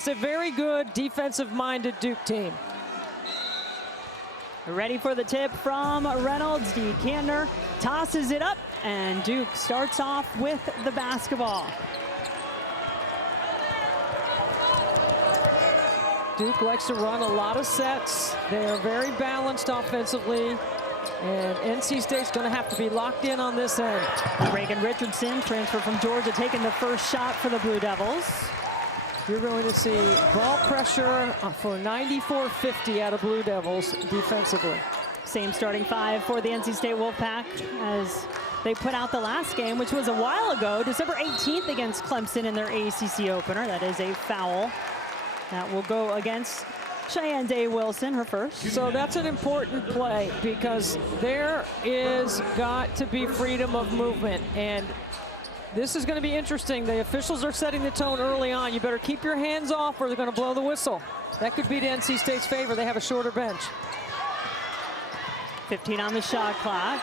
It's a very good defensive-minded Duke team. Ready for the tip from Reynolds. DeCantner tosses it up, and Duke starts off with the basketball. Duke likes to run a lot of sets. They are very balanced offensively, and NC State's going to have to be locked in on this end. Reagan Richardson, transfer from Georgia, taking the first shot for the Blue Devils. You're going to see ball pressure for 94-50 out of Blue Devils defensively. Same starting five for the NC State Wolfpack as they put out the last game, which was a while ago, December 18th against Clemson in their ACC opener. That is a foul that will go against Cheyenne Day Wilson, her first. So that's an important play because there is got to be freedom of movement, and this is going to be interesting. The officials are setting the tone early on. You better keep your hands off or they're going to blow the whistle. That could be to NC State's favor. They have a shorter bench. 15 on the shot clock.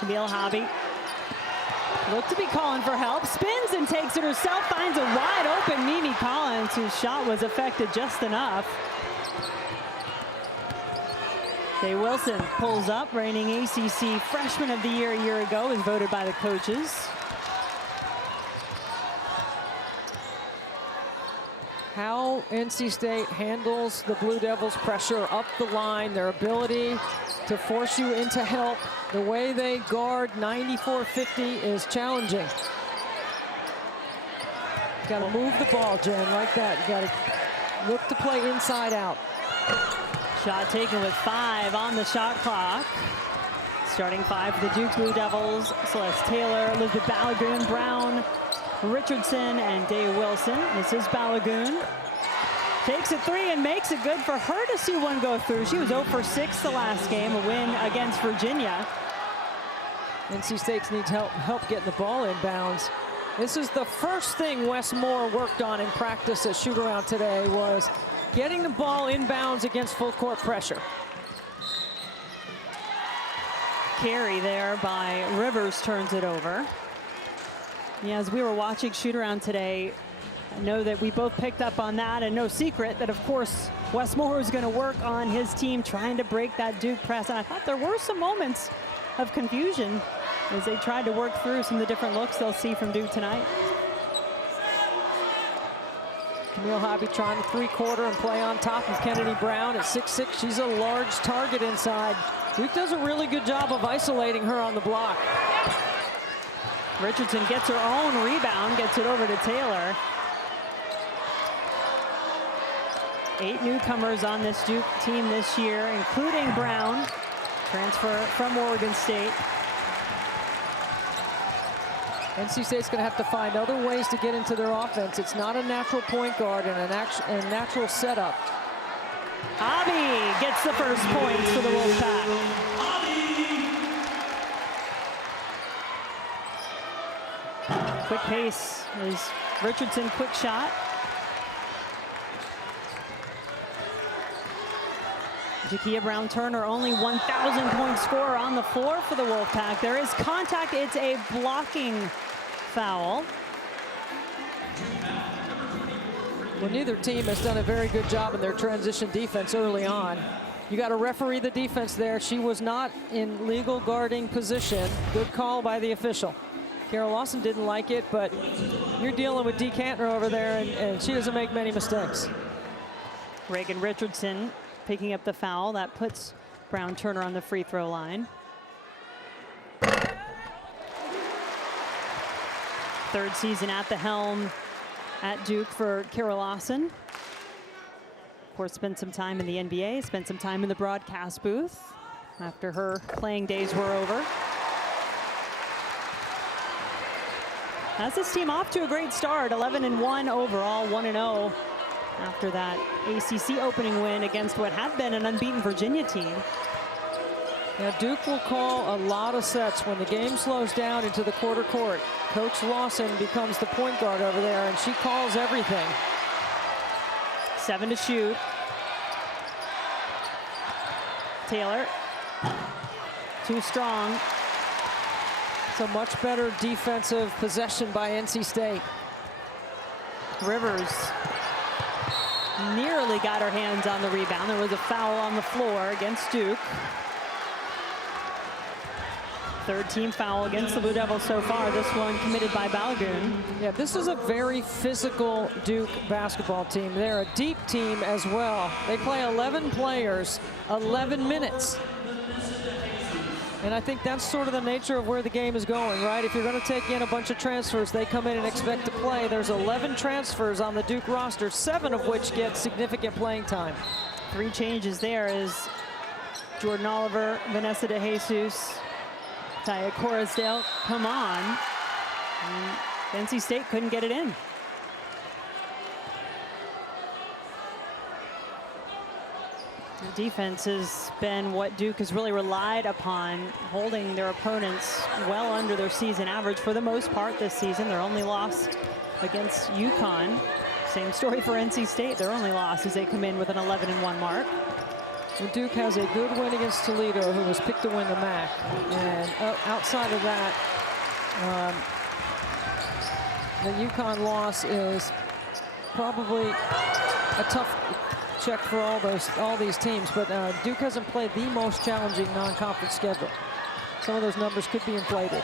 Camille Hobby looked to be calling for help. Spins and takes it herself. Finds a wide open Mimi Collins, whose shot was affected just enough. Day Wilson pulls up, reigning ACC Freshman of the Year a year ago, and voted by the coaches. How NC State handles the Blue Devils' pressure up the line, their ability to force you into help, the way they guard 94-50 is challenging. Got to move the ball, Jen, like that. You got to look to play inside out. Shot taken with 5 on the shot clock. Starting 5 for the Duke Blue Devils: Celeste Taylor, Elizabeth Balogun, Brown, Richardson, and Day Wilson. This is Balogun. Takes a 3 and makes it good for her to see one go through. She was 0 for 6 the last game, a win against Virginia. NC State needs help getting the ball inbounds. This is the first thing Wes Moore worked on in practice at shoot-around today, was getting the ball inbounds against full court pressure. Carry there by Rivers turns it over. Yeah, as we were watching shoot-around today, I know that we both picked up on that, and no secret that, of course, Wes Moore was going to work on his team trying to break that Duke press. And I thought there were some moments of confusion as they tried to work through some of the different looks they'll see from Duke tonight. Camille Hobby trying to three-quarter and play on top of Kennedy Brown at 6'6". She's a large target inside. Duke does a really good job of isolating her on the block. Richardson gets her own rebound, gets it over to Taylor. 8 newcomers on this Duke team this year, including Brown, transfer from Oregon State. NC State's going to have to find other ways to get into their offense. It's not a natural point guard and a natural setup. Hobby gets the first points for the Wolfpack. Quick pace is Richardson, quick shot. Jakia Brown-Turner, only 1,000-point scorer on the floor for the Wolfpack. There is contact. It's a blocking foul. Well, neither team has done a very good job in their transition defense early on. You got to referee the defense there. She was not in legal guarding position. Good call by the official. Carol Lawson didn't like it, but you're dealing with DeCantner over there, and she doesn't make many mistakes. Reagan Richardson picking up the foul. That puts Brown-Turner on the free throw line. Third season at the helm at Duke for Carol Lawson. Of course, spent some time in the NBA, spent some time in the broadcast booth after her playing days were over. Has this team off to a great start, 11-1 overall, 1-0 after that ACC opening win against what had been an unbeaten Virginia team. Now Duke will call a lot of sets when the game slows down into the quarter court. Coach Lawson becomes the point guard over there, and she calls everything. 7 to shoot. Taylor, too strong. So much better defensive possession by NC State. Rivers nearly got her hands on the rebound. There was a foul on the floor against Duke. Third team foul against the Blue Devils so far. This one committed by Balogun. Yeah, this is a very physical Duke basketball team. They're a deep team as well. They play 11 players, 11 minutes. And I think that's sort of the nature of where the game is going, right? If you're going to take in a bunch of transfers, they come in and expect to play. There's 11 transfers on the Duke roster, 7 of which get significant playing time. 3 changes there is Jordan Oliver, Vanessa De Jesus, Taya Corusdale come on. And NC State couldn't get it in. The defense has been what Duke has really relied upon, holding their opponents well under their season average for the most part this season. Their only loss against UConn. Same story for NC State. Their only loss is they come in with an 11-1 mark. Well, Duke has a good win against Toledo, who was picked to win the MAC. And outside of that, the UConn loss is probably a tough check for all these teams, but Duke hasn't played the most challenging non-conference schedule. Some of those numbers could be inflated.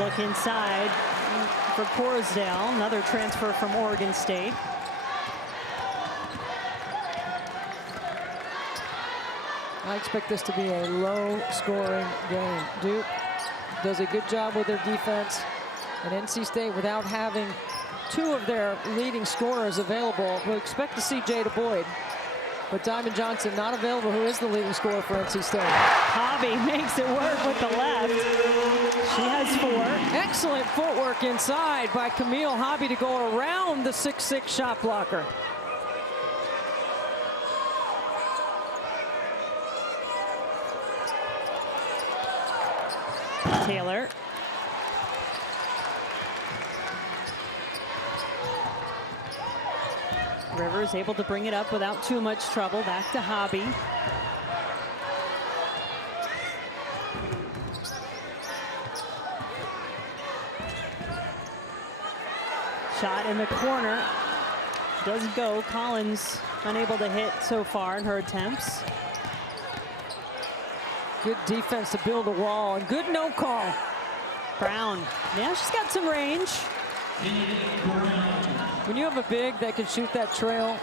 Look inside for Corusdale, another transfer from Oregon State. I expect this to be a low-scoring game. Duke does a good job with their defense, and NC State, without having 2 of their leading scorers available, we'll expect to see Jada Boyd. But Diamond Johnson not available, who is the leading scorer for NC State. Hobby makes it work with the left. She has 4. Excellent footwork inside by Camille Hobby to go around the 6'6" shot blocker. Taylor. Rivers able to bring it up without too much trouble. Back to Hobby. Shot in the corner. Doesn't go. Collins unable to hit so far in her attempts. Good defense to build a wall, and good no call. Brown. Yeah, she's got some range. When you have a big that can shoot that trail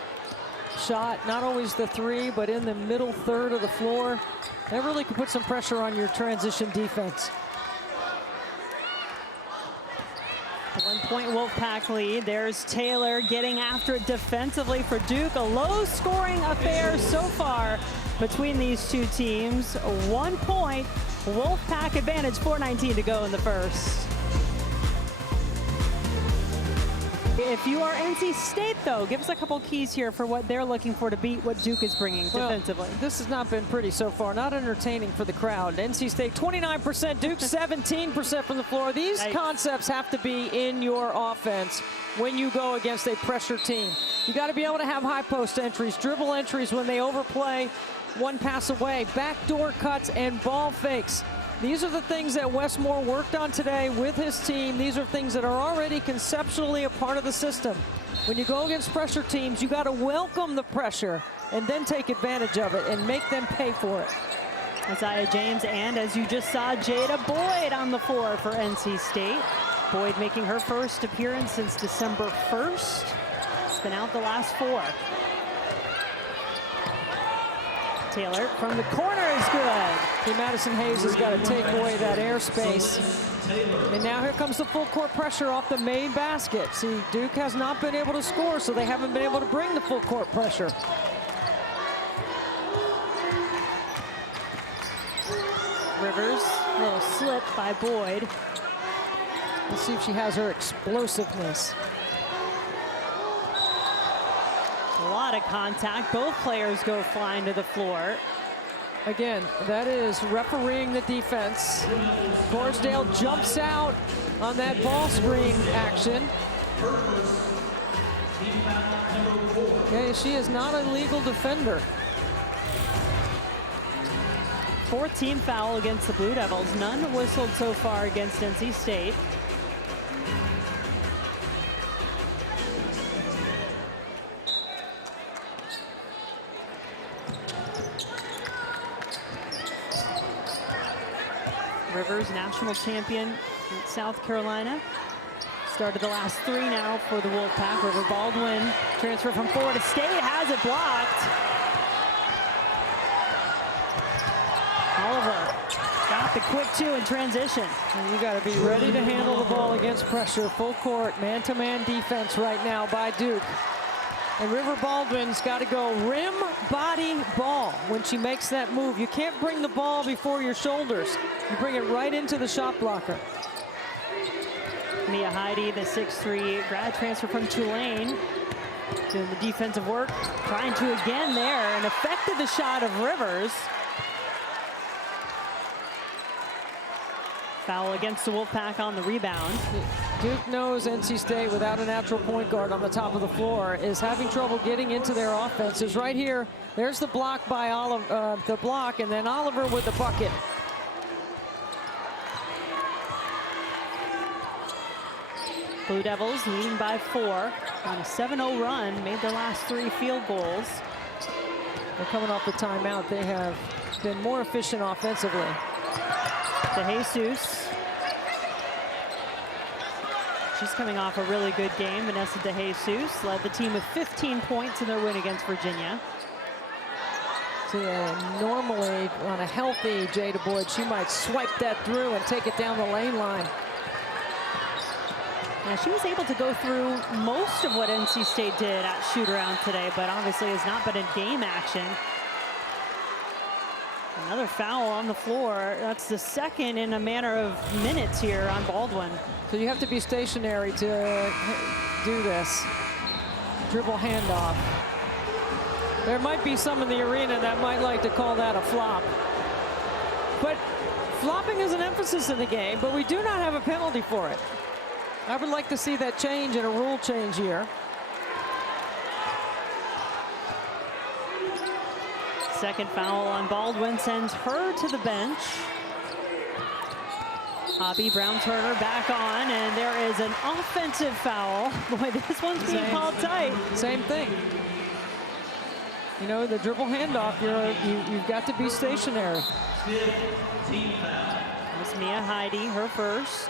shot, not always the 3, but in the middle third of the floor, that really could put some pressure on your transition defense. A 1-point Wolfpack lead. There's Taylor getting after it defensively for Duke. A low-scoring affair so far between these 2 teams. 1 point, Wolfpack advantage, 4:19 to go in the first. If you are NC State, though, give us a couple keys here for what they're looking for to beat what Duke is bringing defensively. This has not been pretty so far. Not entertaining for the crowd. NC State 29%, Duke 17% from the floor. These concepts have to be in your offense when you go against a pressure team. You got to be able to have high post entries, dribble entries when they overplay, 1 pass away, backdoor cuts, and ball fakes. These are the things that Wes Moore worked on today with his team. These are things that are already conceptually a part of the system. When you go against pressure teams, you got to welcome the pressure and then take advantage of it and make them pay for it. Isaiah James and, as you just saw, Jada Boyd on the floor for NC State. Boyd making her first appearance since December 1st. She's been out the last 4. Taylor from the corner is good. Okay, Madison Hayes has got to take away that airspace. And now here comes the full court pressure off the main basket. See, Duke has not been able to score, so they haven't been able to bring the full court pressure. Rivers, a little slip by Boyd. Let's see if she has her explosiveness. A lot of contact. Both players go flying to the floor. Again, that is refereeing the defense. Corusdale jumps out on that ball screen action. Okay, she is not a legal defender. 4th team foul against the Blue Devils. None whistled so far against NC State. Rivers, national champion in South Carolina. Started the last 3 now for the Wolfpack. River Baldwin, transfer from Florida State, has it blocked. Oliver got the quick 2 in transition. And you got to be ready to handle the ball against pressure. Full court, man-to-man defense right now by Duke. And River Baldwin's got to go rim, body, ball when she makes that move. You can't bring the ball before your shoulders. You bring it right into the shot blocker. Mia Heidi, the 6'3" grad transfer from Tulane, doing the defensive work, trying to again there, and affected the shot of Rivers. Foul against the Wolfpack on the rebound. Duke knows NC State, without a natural point guard on the top of the floor, is having trouble getting into their offenses. Right here, there's the block by Oliver, and then Oliver with the bucket. Blue Devils leading by 4 on a 7-0 run, made their last 3 field goals. They're coming off the timeout. They have been more efficient offensively. DeJesus. She's coming off a really good game. Vanessa DeJesus led the team with 15 points in their win against Virginia. So normally on a healthy Jada Boyd, she might swipe that through and take it down the lane line. Yeah, she was able to go through most of what NC State did at shoot-around today, but obviously has not been in game action. Another foul on the floor. That's the second in a matter of minutes here on Baldwin. So you have to be stationary to do this. Dribble handoff. There might be some in the arena that might like to call that a flop. But flopping is an emphasis in the game, but we do not have a penalty for it. I would like to see that change and a rule change here. Second foul on Baldwin sends her to the bench. Abby Brown-Turner back on, and there is an offensive foul. Boy, this one's being called tight. Same thing. You know, the dribble handoff, you've got to be stationary. Miss Mia Heidi, her first.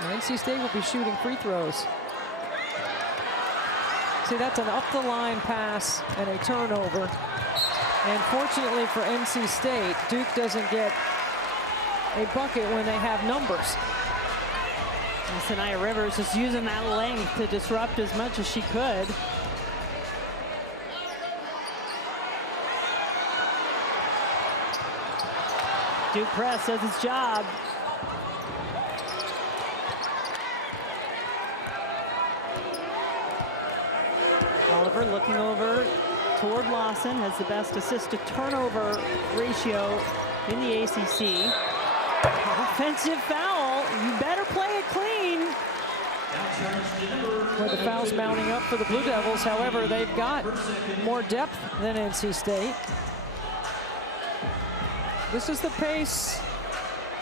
And NC State will be shooting free throws. See, that's an up-the-line pass and a turnover. And fortunately for NC State, Duke doesn't get a bucket when they have numbers. And Sanaya Rivers is using that length to disrupt as much as she could. Duke press does its job. Oliver looking over toward Lawson, has the best assist to turnover ratio in the ACC. Offensive foul, you better play it clean. Well, the foul's mounting up for the Blue Devils. However, they've got more depth than NC State. This is the pace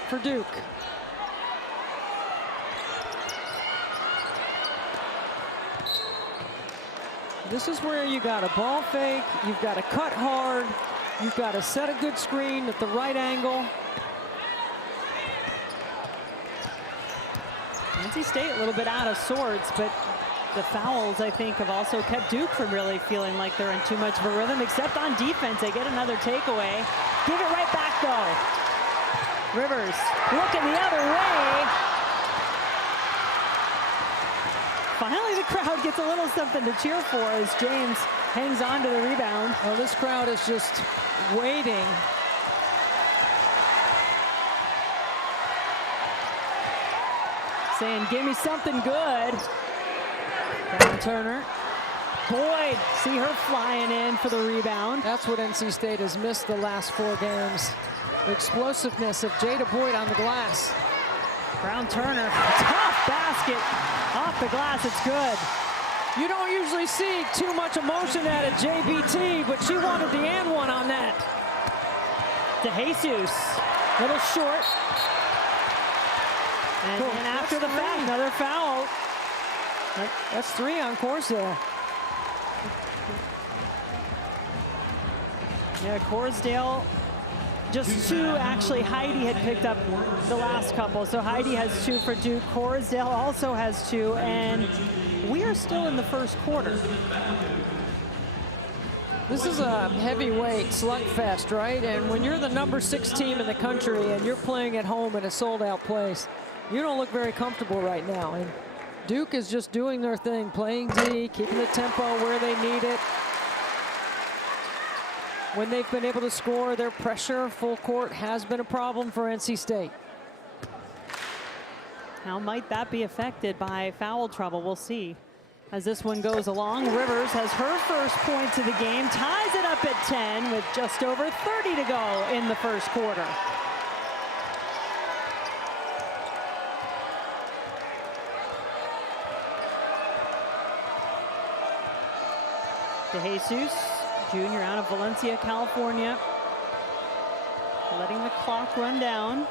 for Duke. This is where you got a ball fake, you've got to cut hard, you've got to set a good screen at the right angle. NC State a little bit out of sorts, but the fouls, I think, have also kept Duke from really feeling like they're in too much of a rhythm, except on defense. They get another takeaway. Give it right back, though. Rivers looking the other way. Finally, the crowd gets a little something to cheer for as James hangs on to the rebound. Well, this crowd is just waiting. Saying, give me something good. Turner. Boyd, see her flying in for the rebound. That's what NC State has missed the last 4 games. The explosiveness of Jada Boyd on the glass. Brown-Turner, tough basket. Off the glass, it's good. You don't usually see too much emotion out of JBT, but she wanted the and one on that. DeJesus, little short. And after the foul, another foul. That's 3 on Corsdale. Yeah, Corsdale just 2. Actually, Heidi had picked up the last couple. So Heidi has 2 for Duke. Corusdale also has 2. And we are still in the first quarter. This is a heavyweight slugfest, right? And when you're the number 6 team in the country and you're playing at home in a sold-out place, you don't look very comfortable right now. And Duke is just doing their thing, playing D, keeping the tempo where they need it. When they've been able to score, their pressure full court has been a problem for NC State. How might that be affected by foul trouble? We'll see. As this one goes along, Rivers has her first points of the game, ties it up at 10 with just over 30 to go in the first quarter. DeJesus, junior out of Valencia, California, letting the clock run down.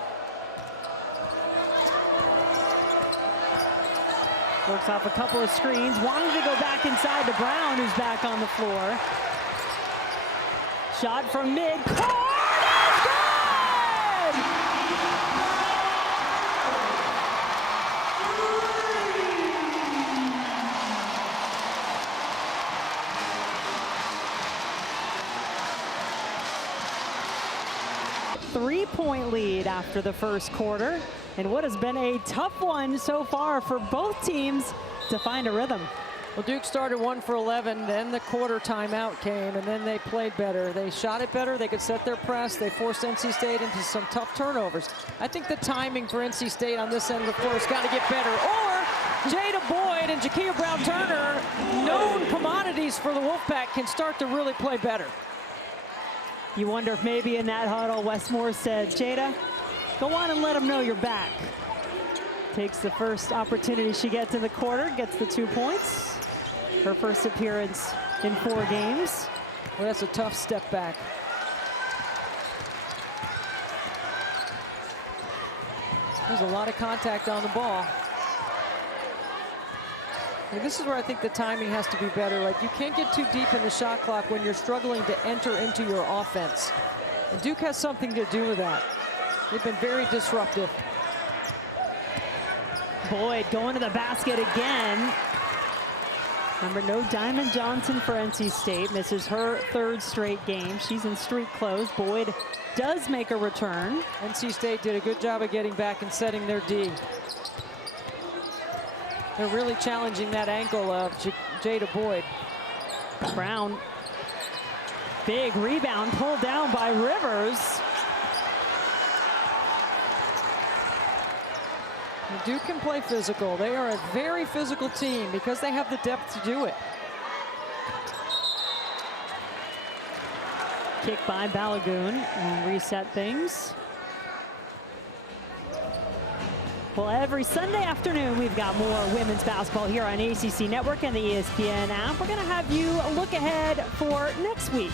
Works off a couple of screens, wanted to go back inside to Brown, who's back on the floor. Shot from mid-court is good! Three-point lead after the first quarter. And what has been a tough one so far for both teams to find a rhythm. Well, Duke started 1 for 11, then the quarter timeout came, and then they played better. They shot it better, they could set their press, they forced NC State into some tough turnovers. I think the timing for NC State on this end of the floor has got to get better. Or Jada Boyd and Jakia Brown-Turner, known commodities for the Wolfpack, can start to really play better. You wonder if maybe in that huddle, Westmore said, Jada, go on and let them know you're back. Takes the first opportunity she gets in the quarter, gets the 2 points. Her first appearance in 4 games. Well, that's a tough step back. There's a lot of contact on the ball. And this is where I think the timing has to be better. Like, you can't get too deep in the shot clock when you're struggling to enter into your offense. And Duke has something to do with that. They've been very disruptive. Boyd going to the basket again. Remember, no Diamond Johnson for NC State. Misses her 3rd straight game. She's in street clothes. Boyd does make a return. NC State did a good job of getting back and setting their D. They're really challenging that ankle of Jada Boyd. Brown, big rebound pulled down by Rivers. Duke can play physical. They are a very physical team because they have the depth to do it. Kick by Balogun and reset things. Well, every Sunday afternoon, we've got more women's basketball here on ACC Network and the ESPN app. We're going to have you look ahead for next week.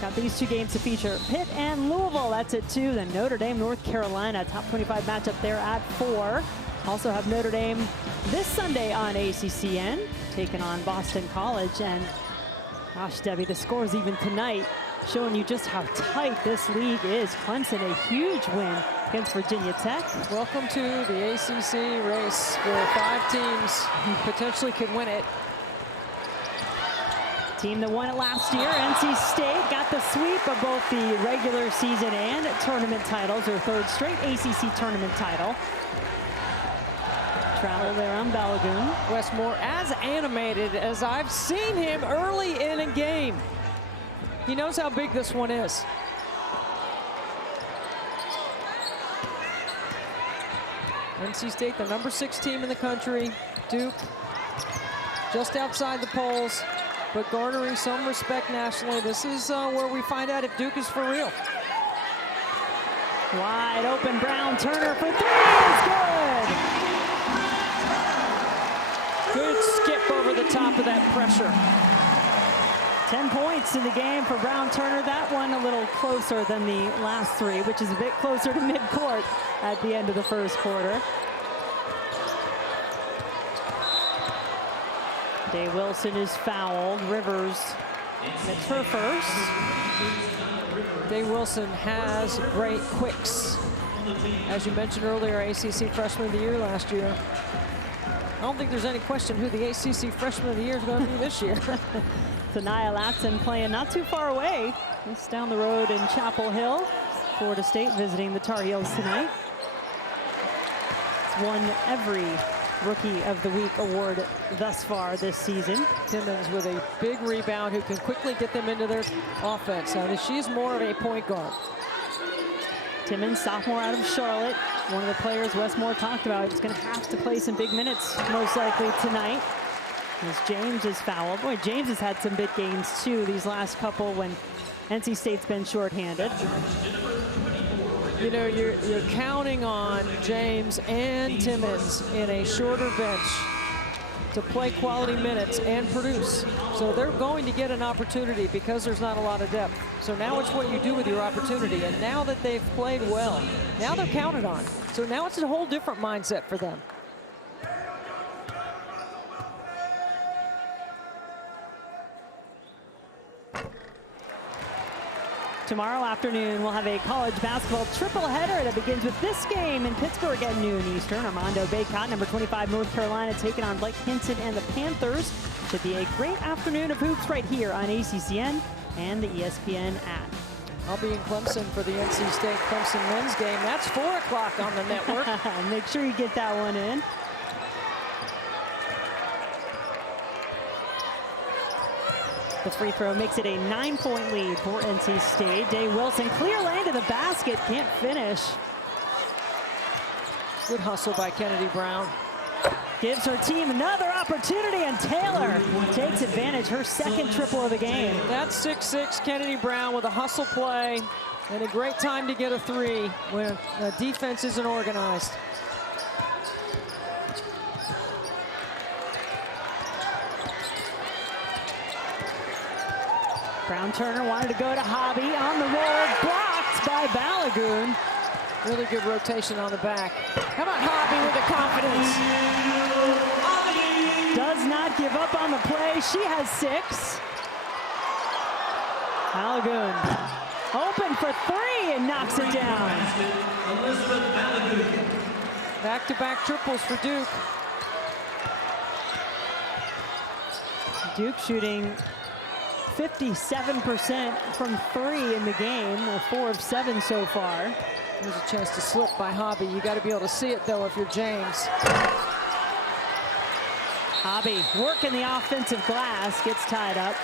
Got these 2 games to feature. Pitt and Louisville, that's at 2. Then Notre Dame, North Carolina, top 25 matchup there at 4. Also have Notre Dame this Sunday on ACCN, taking on Boston College. And gosh, Debbie, the scores even tonight showing you just how tight this league is. Clemson, a huge win against Virginia Tech. Welcome to the ACC race where 5 teams potentially could win it. Team that won it last year, NC State, got the sweep of both the regular season and tournament titles, their 3rd straight ACC tournament title. Travel there on Balogun. Westmore, as animated as I've seen him early in a game. He knows how big this one is. NC State, the number 6 team in the country. Duke, just outside the polls, but garnering some respect nationally. This is where we find out if Duke is for real. Wide open, Brown-Turner for 3 is good. Good skip over the top of that pressure. 10 points in the game for Brown-Turner. That one a little closer than the last 3, which is a bit closer to midcourt at the end of the first quarter. Day Wilson is fouled. Rivers gets her first. Day Wilson has great quicks. As you mentioned earlier, ACC Freshman of the Year last year. I don't think there's any question who the ACC Freshman of the Year is going to be this year. Tanaya Latson playing not too far away. Just down the road in Chapel Hill. Florida State visiting the Tar Heels tonight. It's won every Rookie of the Week award thus far this season. Timmons with a big rebound who can quickly get them into their offense. Now, she's more of a point guard. Timmons, sophomore out of Charlotte. One of the players Westmore talked about. He's going to have to play some big minutes most likely tonight. As James is fouled. Boy, James has had some big games too these last couple when NC State's been shorthanded. You know, you're counting on James and Timmons in a shorter bench to play quality minutes and produce. So they're going to get an opportunity because there's not a lot of depth. So now it's what you do with your opportunity. And now that they've played well, now they're counted on. So now it's a whole different mindset for them. Tomorrow afternoon, we'll have a college basketball triple header that begins with this game in Pittsburgh at noon Eastern. Armando Bacot, number 25, North Carolina, taking on Blake Hinson and the Panthers. Should be a great afternoon of hoops right here on ACCN and the ESPN app. I'll be in Clemson for the NC State Clemson men's game. That's 4 o'clock on the network. Make sure you get that one in. The free throw makes it a 9-point lead for NC State. Day Wilson, clear lane to the basket, can't finish. Good hustle by Kennedy Brown. Gives her team another opportunity, and Taylor takes advantage, her second triple of the game. That's 6'6" Kennedy Brown with a hustle play and a great time to get a three when the defense isn't organized. Brown Turner wanted to go to Hobby on the roll, blocked by Balogun. Really good rotation on the back. How about Hobby with the confidence? Does not give up on the play. She has 6. Balogun open for 3 and knocks it down. Back-to-back triples for Duke. Duke shooting 57% from 3 in the game, 4 of 7 so far. There's a chance to slip by Hobby. You got to be able to see it though if you're James. Hobby working the offensive glass, gets tied up.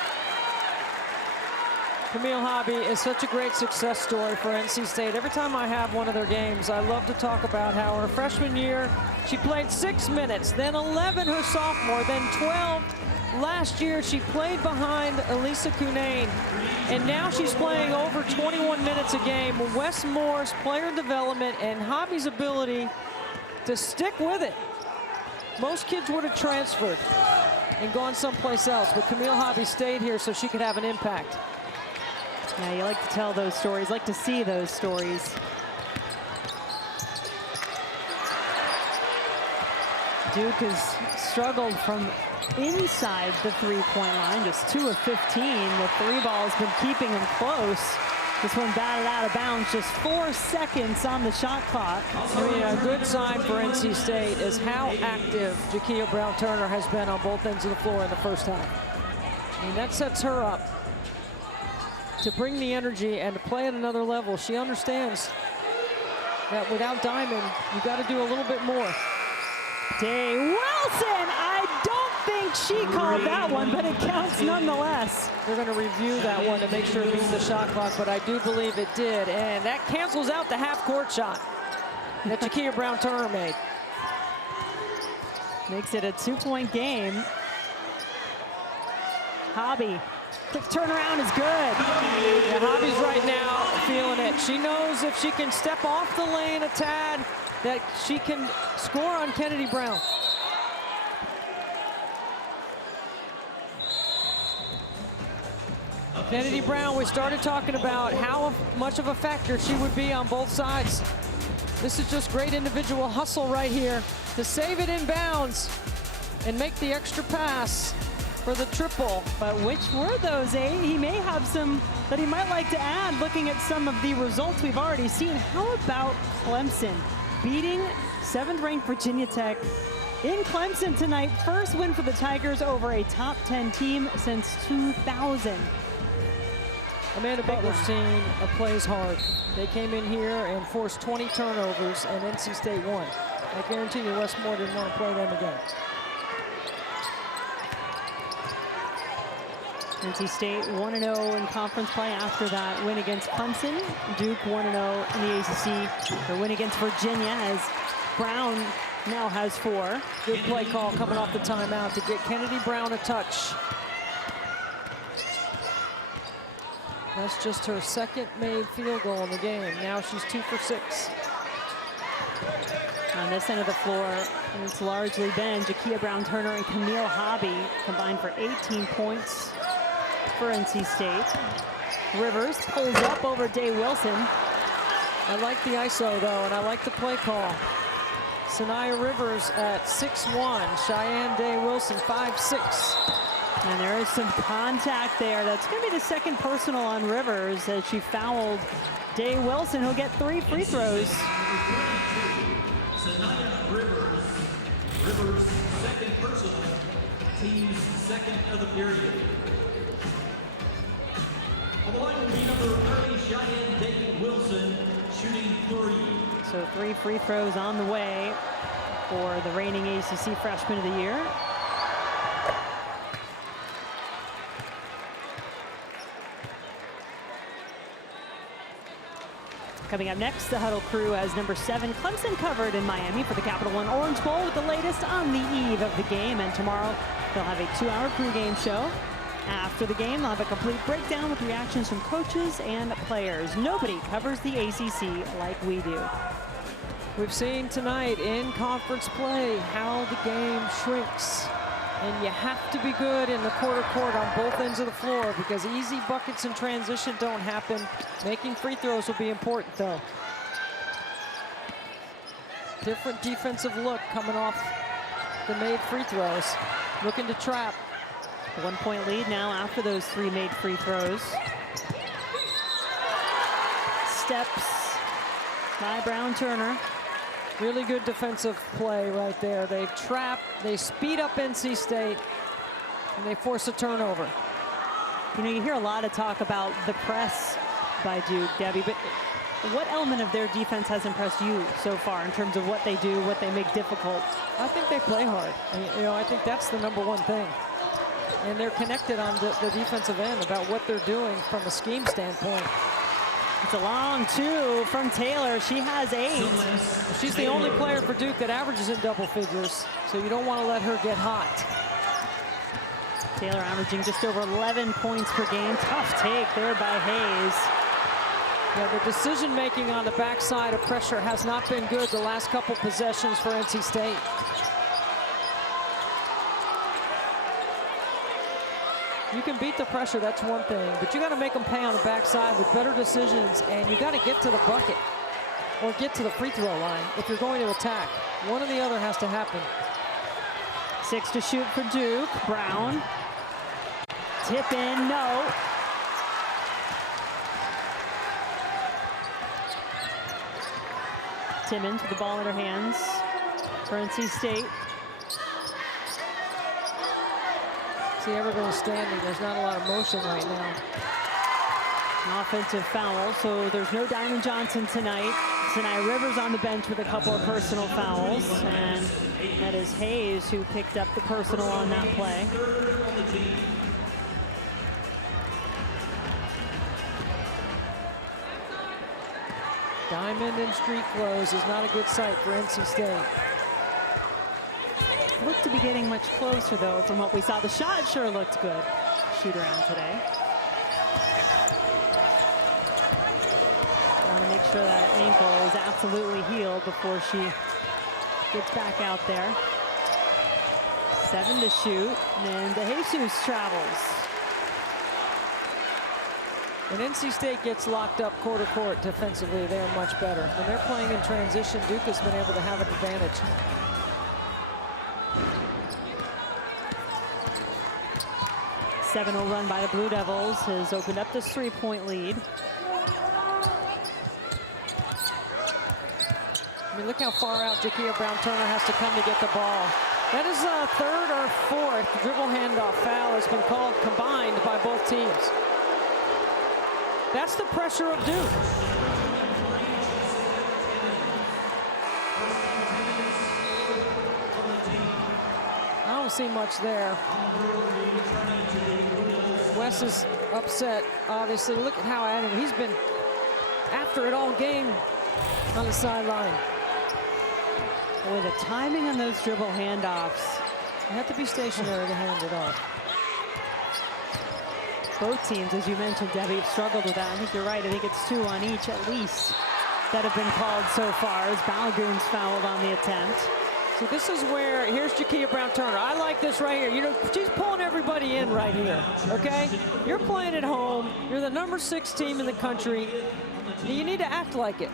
Camille Hobby is such a great success story for NC State. Every time I have one of their games, I love to talk about how her freshman year, she played 6 minutes, then 11 her sophomore, then 12 last year. She played behind Elisa Cunane, and now she's playing over 21 minutes a game. Wes Moore's player development and Hobby's ability to stick with it. Most kids would have transferred and gone someplace else, but Camille Hobby stayed here so she could have an impact. Yeah, you like to tell those stories, like to see those stories. Duke has struggled from inside the three-point line, just 2 of 15. The 3 ball has been keeping them close. This one batted out of bounds, just 4 seconds on the shot clock. I mean, a good sign for NC State is how active Jakia Brown-Turner has been on both ends of the floor in the first half. I mean, that sets her up to bring the energy and to play at another level. She understands that without Diamond, you got to do a little bit more. Day Wilson, I don't think she called that one, but it counts nonetheless. They're going to review that one to make sure it beats the shot clock, but I do believe it did. And that cancels out the half-court shot that Jakia Brown-Turner made. Makes it a 2-point game. Hobby, quick turnaround is good. Yeah, Hobby's right now feeling it. She knows if she can step off the lane a tad, that she can score on Kennedy Brown. Kennedy Brown, we started talking about how much of a factor she would be on both sides. This is just great individual hustle right here to save it in bounds and make the extra pass for the triple. But which were those, eh? He may have some that he might like to add looking at some of the results we've already seen. How about Clemson beating 7th-ranked Virginia Tech in Clemson tonight? First win for the Tigers over a top 10 team since 2000. Amanda Butler's team plays hard. They came in here and forced 20 turnovers, and NC State won. I guarantee you Westmore didn't want to play them again. NC State 1-0 in conference play after that win against Clemson. Duke 1-0 in the ACC. Their win against Virginia, as Brown now has 4. Good play call coming off the timeout to get Kennedy Brown a touch. That's just her 2nd made field goal in the game. Now she's 2 for 6. On this end of the floor, it's largely been Jakia Brown-Turner and Camille Hobby combined for 18 points for NC State. Rivers pulls up over Day Wilson. I like the ISO, though, and I like the play call. Sanaya Rivers at 6'1", Cheyenne Day Wilson 5'6". And there is some contact there. That's going to be the 2nd personal on Rivers as she fouled Day Wilson, who'll get 3 free throws. Sanaya Rivers. Rivers' 2nd personal. Team's 2nd of the period. On the line will be number 30, Cheyenne Day Wilson, shooting 3. So 3 free throws on the way for the reigning ACC Freshman of the Year. Coming up next, the Huddle crew has number 7 Clemson covered in Miami for the Capital One Orange Bowl with the latest on the eve of the game. And tomorrow they'll have a 2-hour pregame show. After the game, they'll have a complete breakdown with reactions from coaches and players. Nobody covers the ACC like we do. We've seen tonight in conference play how the game shrinks. And you have to be good in the quarter court on both ends of the floor because easy buckets in transition don't happen. Making free throws will be important, though. Different defensive look coming off the made free throws. Looking to trap. A 1-point lead now after those 3 made free throws. Steps by Brown-Turner. Really good defensive play right there. They trap, they speed up NC State, and they force a turnover. You know, you hear a lot of talk about the press by Duke, Debbie, but what element of their defense has impressed you so far in terms of what they do, what they make difficult? I think they play hard. I think that's the #1 thing. And they're connected on the defensive end about what they're doing from a scheme standpoint. It's a long 2 from Taylor. She has 8. She's the only player for Duke that averages in double figures, so you don't want to let her get hot. Taylor averaging just over 11 points per game. Tough take there by Hayes. Yeah, the decision-making on the backside of pressure has not been good the last couple possessions for NC State. You can beat the pressure, that's one thing, but you got to make them pay on the backside with better decisions, and you got to get to the bucket or get to the free throw line if you're going to attack. One or the other has to happen. 6 to shoot for Duke. Brown. Tip in, no. Timmons with the ball in her hands for NC State. See, everyone's standing. There's not a lot of motion right now. An offensive foul, so there's no Diamond Johnson tonight. Sanaya Rivers on the bench with a couple of personal fouls, and that is Hayes who picked up the personal on that play. Diamond in street clothes is not a good sight for NC State. Looked to be getting much closer, though, from what we saw. The shot sure looked good. Shoot around today. Want to make sure that ankle is absolutely healed before she gets back out there. 7 to shoot, and DeJesus travels. When NC State gets locked up quarter court defensively, they're much better. When they're playing in transition, Duke has been able to have an advantage. 7-0 run by the Blue Devils has opened up this 3-point lead. I mean, look how far out Jakia Brown-Turner has to come to get the ball. That is a third or fourth dribble handoff foul has been called combined by both teams. That's the pressure of Duke. I don't see much there. Wes is upset, obviously. Look at how at him. He's been after it all game on the sideline. Boy, the timing on those dribble handoffs. You have to be stationary to hand it off. Both teams, as you mentioned, Debbie, have struggled with that. I think you're right. I think it's 2 on each at least that have been called so far as Balogun's fouled on the attempt. So this is where, here's Jakia Brown-Turner. I like this right here. You know, she's pulling everybody in right here, okay? You're playing at home. You're the number 6 team in the country. You need to act like it.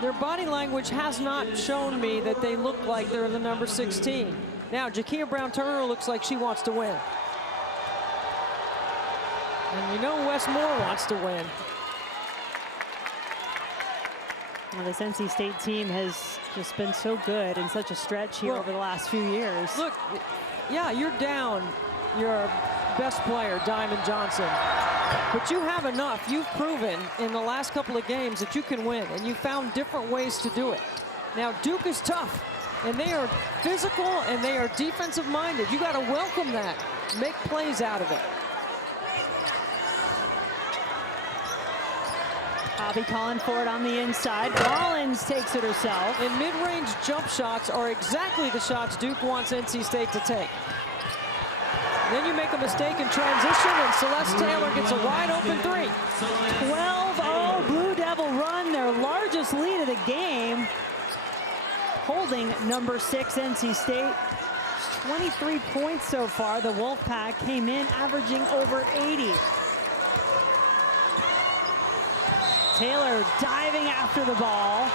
Their body language has not shown me that they look like they're the number 6 team. Now, Jakia Brown-Turner looks like she wants to win. And you know Wes Moore wants to win. Well, this NC State team has just been so good in such a stretch here over the last few years. Look, yeah, you're down your best player, Diamond Johnson. But you have enough. You've proven in the last couple of games that you can win, and you found different ways to do it. Now, Duke is tough, and they are physical, and they are defensive-minded. You got to welcome that. Make plays out of it. Bobby calling for it on the inside. Collins takes it herself. And mid-range jump shots are exactly the shots Duke wants NC State to take. Then you make a mistake in transition, and Celeste Taylor gets a wide-open 3. 12-0 Blue Devil run, their largest lead of the game. Holding number 6 NC State. 23 points so far. The Wolfpack came in averaging over 80. Taylor diving after the ball.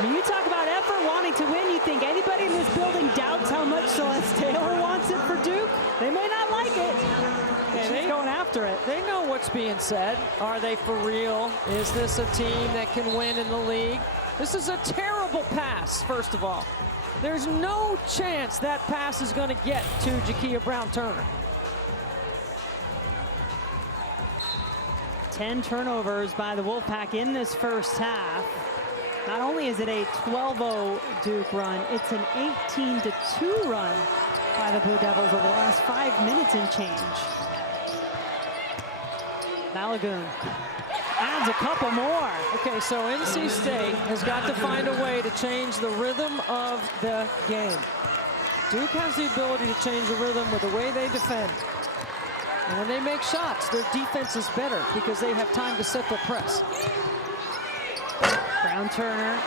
When you talk about effort, wanting to win, you think anybody in this building doubts how much Celeste Taylor wants it for Duke? They may not like it. She's going after it. They know what's being said. Are they for real? Is this a team that can win in the league? This is a terrible pass, first of all. There's no chance that pass is going to get to Jakia Brown-Turner. 10 turnovers by the Wolfpack in this first half. Not only is it a 12-0 Duke run, it's an 18-2 run by the Blue Devils over the last 5 minutes and change. Balogun adds a couple more. Okay, so NC State has got to find a way to change the rhythm of the game. Duke has the ability to change the rhythm with the way they defend. And when they make shots, their defense is better because they have time to set the press. Brown-Turner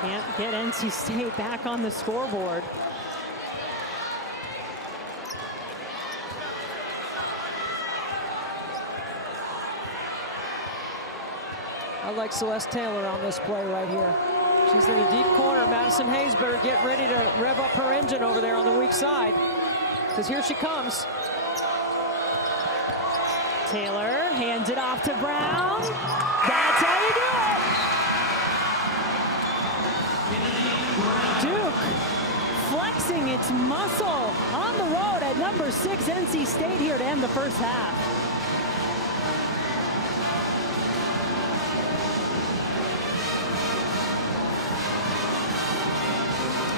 can't get NC State back on the scoreboard. I like Celeste Taylor on this play right here. She's in the deep corner. Madison Hayes better get ready to rev up her engine over there on the weak side, because here she comes. Taylor hands it off to Brown. That's how you do it. Duke flexing its muscle on the road at number 6 NC State here to end the first half.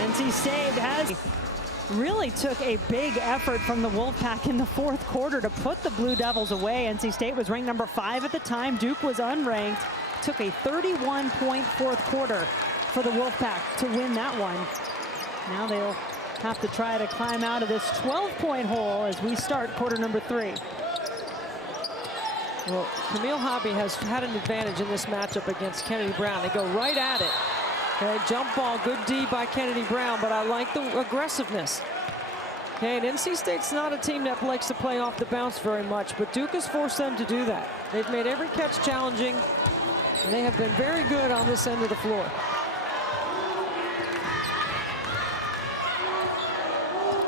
NC State really took a big effort from the Wolfpack in the fourth quarter to put the Blue Devils away. NC State was ranked number 5 at the time. Duke was unranked. Took a 31-point fourth quarter for the Wolfpack to win that one. Now they'll have to try to climb out of this 12-point hole as we start quarter number 3. Well, Camille Hobby has had an advantage in this matchup against Kennedy Brown. They go right at it. Okay, jump ball, good D by Kennedy Brown, but I like the aggressiveness. Okay, and NC State's not a team that likes to play off the bounce very much, but Duke has forced them to do that. They've made every catch challenging, and they have been very good on this end of the floor.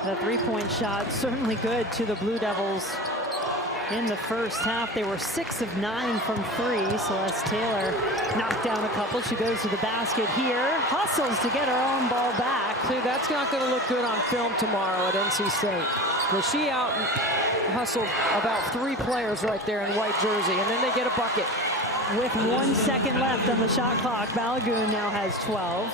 The three-point shot certainly good to the Blue Devils in the first half. They were 6 of 9 from 3. Celeste Taylor knocked down a couple. She goes to the basket here, hustles to get her own ball back. See, that's not going to look good on film tomorrow at NC State. Because she out hustled about 3 players right there in white jersey, and then they get a bucket. With 1 second left on the shot clock, Balogun now has 12.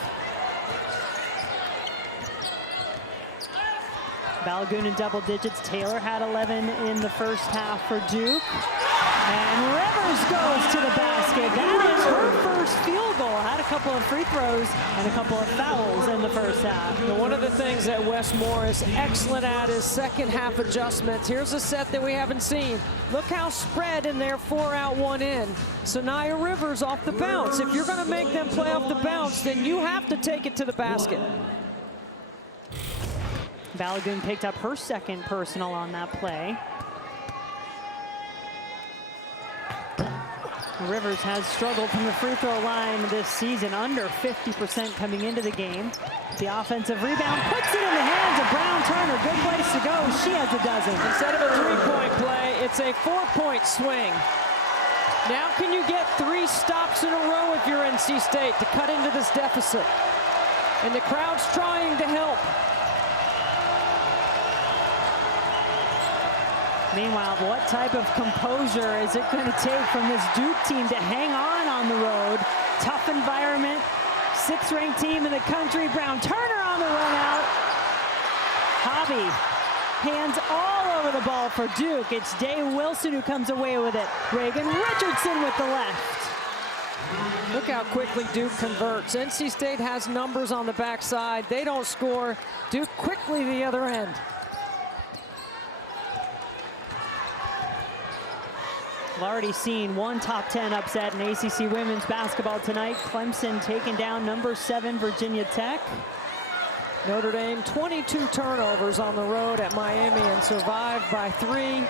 Balogun in double digits. Taylor had 11 in the first half for Duke. And Rivers goes to the basket. That is her first field goal. Had a couple of free throws and a couple of fouls in the first half. And one of the things that Wes Moore is excellent at is second half adjustments. Here's a set that we haven't seen. Look how spread in there, 4 out, 1 in. Sanaya Rivers off the bounce. If you're going to make them play off the bounce, then you have to take it to the basket. Balogun picked up her second personal on that play. Rivers has struggled from the free throw line this season, under 50% coming into the game. The offensive rebound puts it in the hands of Brown Turner. Good place to go. She has a dozen. Instead of a 3-point play, it's a 4-point swing. Now can you get 3 stops in a row if you're NC State to cut into this deficit? And the crowd's trying to help. Meanwhile, what type of composure is it going to take from this Duke team to hang on the road? Tough environment, 6th-ranked team in the country. Brown Turner on the run out. Hobby, hands all over the ball for Duke. It's Day Wilson who comes away with it. Reagan Richardson with the left. Look how quickly Duke converts. NC State has numbers on the backside. They don't score. Duke quickly the other end. We've already seen one top 10 upset in ACC women's basketball tonight. Clemson taking down number 7 Virginia Tech. Notre Dame 22 turnovers on the road at Miami and survived by 3. Amy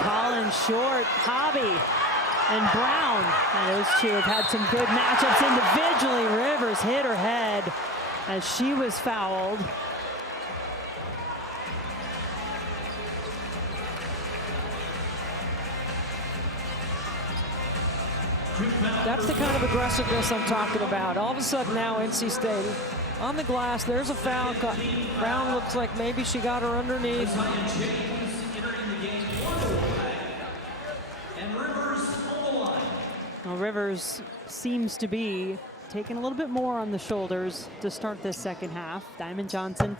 Collins short, Hobby and Brown. And those two have had some good matchups individually. Rivers hit her head as she was fouled. That's the kind of aggressiveness I'm talking about. All of a sudden now NC State on the glass. There's a foul. Brown looks like maybe she got her underneath. Well, Rivers seems to be taking a little bit more on the shoulders to start this second half. Diamond Johnson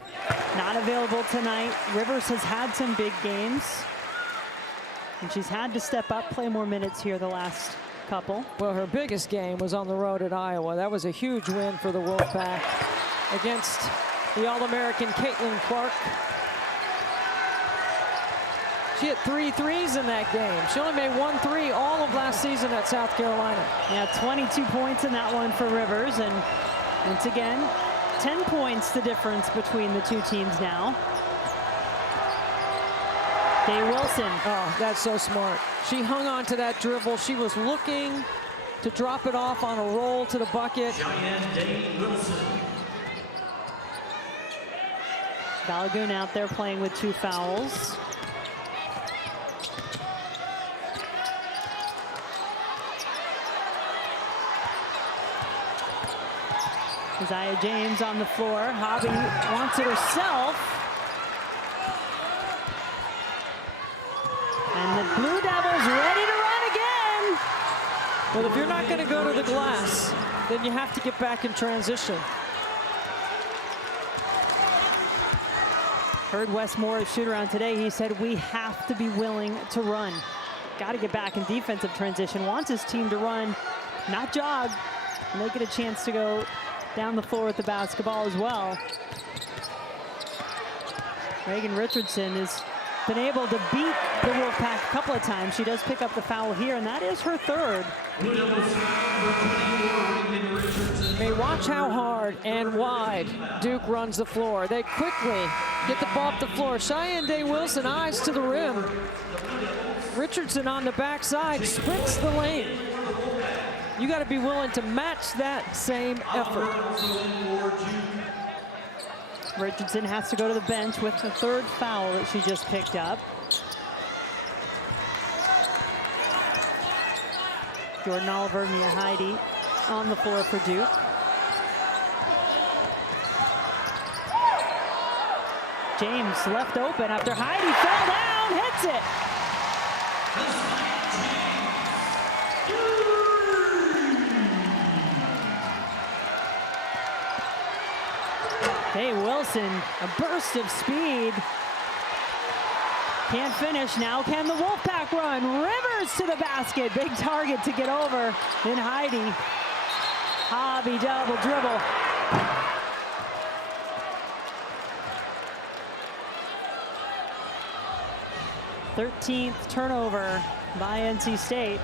not available tonight. Rivers has had some big games, and she's had to step up, play more minutes here the last couple. Well, her biggest game was on the road at Iowa. That was a huge win for the Wolfpack against the All-American Caitlin Clark. She hit 3 threes in that game. She only made 1 3 all of last season at South Carolina. Yeah, 22 points in that one for Rivers, and once again, 10 points the difference between the two teams now. Day Wilson. Oh, that's so smart. She hung on to that dribble. She was looking to drop it off on a roll to the bucket. Balogun out there playing with 2 fouls. Isaiah James on the floor. Hobby wants it herself. And the Blue Devils ready to run again. Well, if you're not going to go to the glass, then you have to get back in transition. Heard Wes Moore at shoot-around today. He said, we have to be willing to run. Got to get back in defensive transition. Wants his team to run, not jog. And they get a chance to go down the floor with the basketball as well. Reagan Richardson has been able to beat the Wolfpack a couple of times. She does pick up the foul here, and that is her 3rd. Hey, watch how hard and wide Duke runs the floor. They quickly get the ball off the floor. Cheyenne Day Wilson, eyes to the rim. Richardson on the backside, sprints the lane. You got to be willing to match that same effort. Richardson has to go to the bench with the third foul that she just picked up. Jordan Oliver, Mia Heidi on the floor for Duke. James left open after Heidi fell down, hits it. Hey, Wilson, a burst of speed. Can't finish. Now can the Wolfpack run? Rivers to the basket. Big target to get over. Then Heidi. Hobby double dribble. Thirteenth turnover by NC State.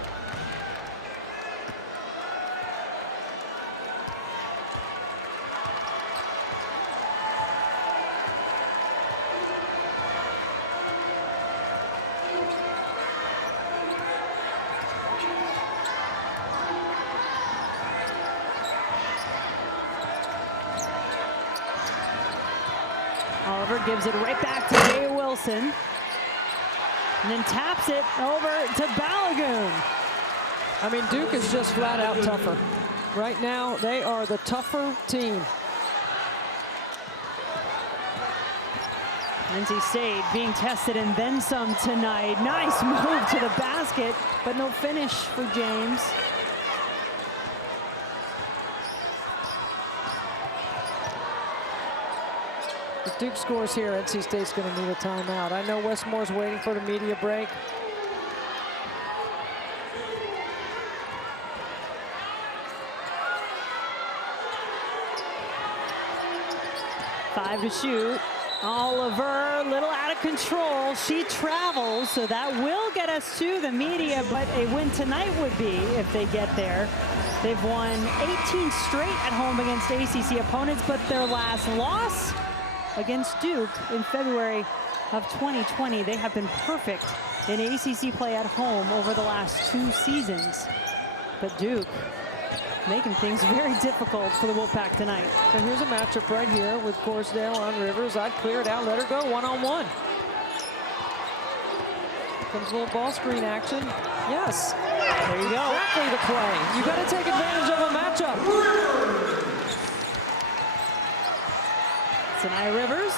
Oliver gives it right back to Jay Wilson. And then taps it over to Balogun. I mean, Duke is just flat out tougher. Right now, they are the tougher team. NC State being tested and then some tonight. Nice move to the basket, but no finish for James. If Duke scores here, NC State's going to need a timeout. I know Westmore's waiting for the media break. Five to shoot. Oliver, a little out of control. She travels, so that will get us to the media, but a win tonight would be if they get there. They've won 18 straight at home against ACC opponents, but their last loss against Duke in February of 2020. They have been perfect in ACC play at home over the last 2 seasons. But Duke making things very difficult for the Wolfpack tonight. So here's a matchup right here with Corsdale on Rivers. I'd clear it out, let her go one-on-one. Comes a little ball screen action. Yes. There you go. Exactly the play. You got to take advantage of a matchup. Sanaya Rivers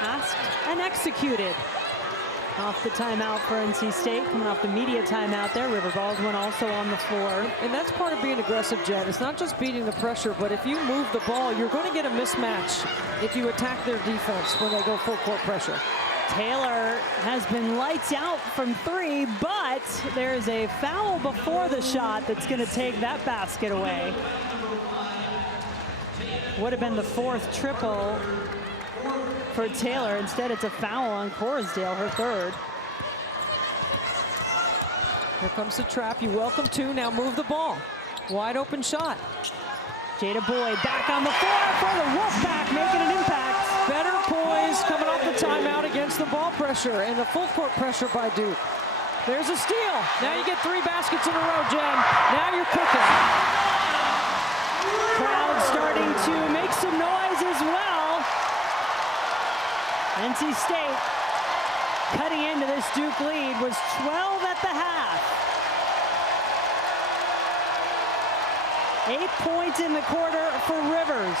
asked and executed. Off the timeout for NC State, coming off the media timeout there. River Baldwin also on the floor. And that's part of being aggressive, Jen. It's not just beating the pressure, but if you move the ball, you're going to get a mismatch if you attack their defense when they go full court pressure. Taylor has been lights out from 3, but there's a foul before the shot that's going to take that basket away. Would have been the 4th triple for Taylor. Instead, it's a foul on Corsdale, her 3rd. Here comes the trap. You welcome to. Now move the ball. Wide open shot. Jada Boyd back on the floor for the Wolfpack, making an impact. Better poise coming off the timeout against the ball pressure and the full court pressure by Duke. There's a steal. Now you get 3 baskets in a row, Jen. Now you're cooking. Crowd starting to make some noise as well. NC State cutting into this Duke lead was 12 at the half. 8 points in the quarter for Rivers.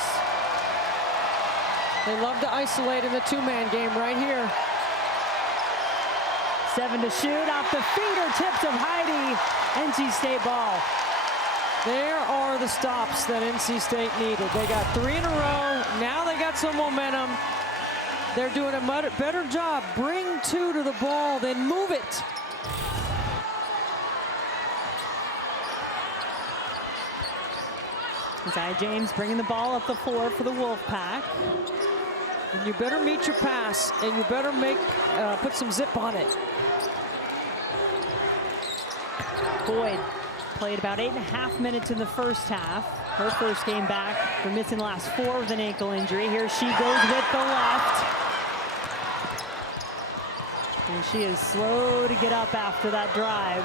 They love to isolate in the 2-man game right here. 7 to shoot off the fingertips of Heidi. NC State ball. There are the stops that NC State needed. They got 3 in a row. Now they got some momentum. They're doing a better job. Bring 2 to the ball, then move it. Zaya James bringing the ball up the floor for the Wolfpack. And you better meet your pass, and you better put some zip on it. Boyd played about 8.5 minutes in the first half. Her first game back for missing the last 4 with an ankle injury. Here she goes with the left. And she is slow to get up after that drive.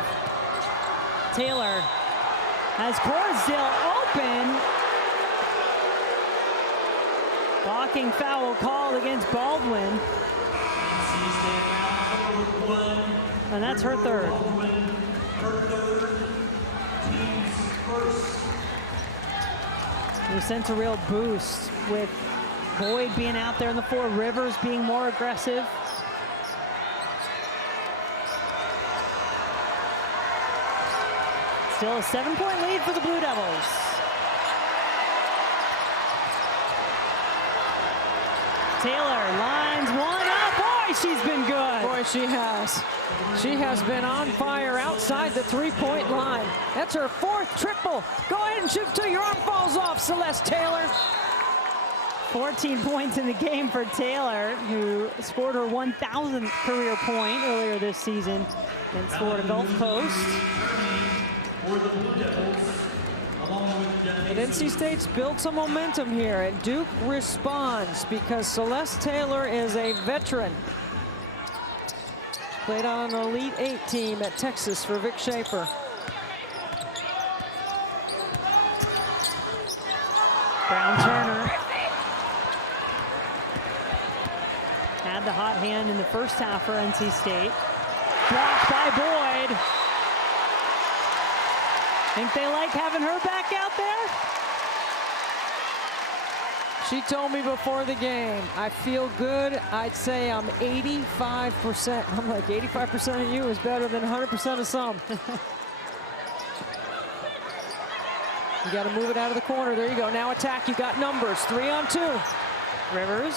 Taylor has Corsdale open. Blocking foul called against Baldwin. And that's her third. We sense a real boost with Boyd being out there in the floor, Rivers being more aggressive. Still a 7-point lead for the Blue Devils. Taylor lines one up. Boy, she's been good. Boy, she has. She has been on fire outside the three-point line. That's her fourth triple. Go ahead and shoot till your arm falls off, Celeste Taylor. 14 points in the game for Taylor, who scored her 1,000th career point earlier this season against Florida Gulf Coast. And NC State's built some momentum here, and Duke responds because Celeste Taylor is a veteran. Played on an Elite 8 team at Texas for Vic Schaefer. Brown-Turner had the hot hand in the first half for NC State. Blocked by Boyd. Think they like having her back out there? She told me before the game, I feel good. I'd say I'm 85%. I'm like, 85% of you is better than 100% of some. You got to move it out of the corner. There you go. Now attack. You got numbers. 3-on-2. Rivers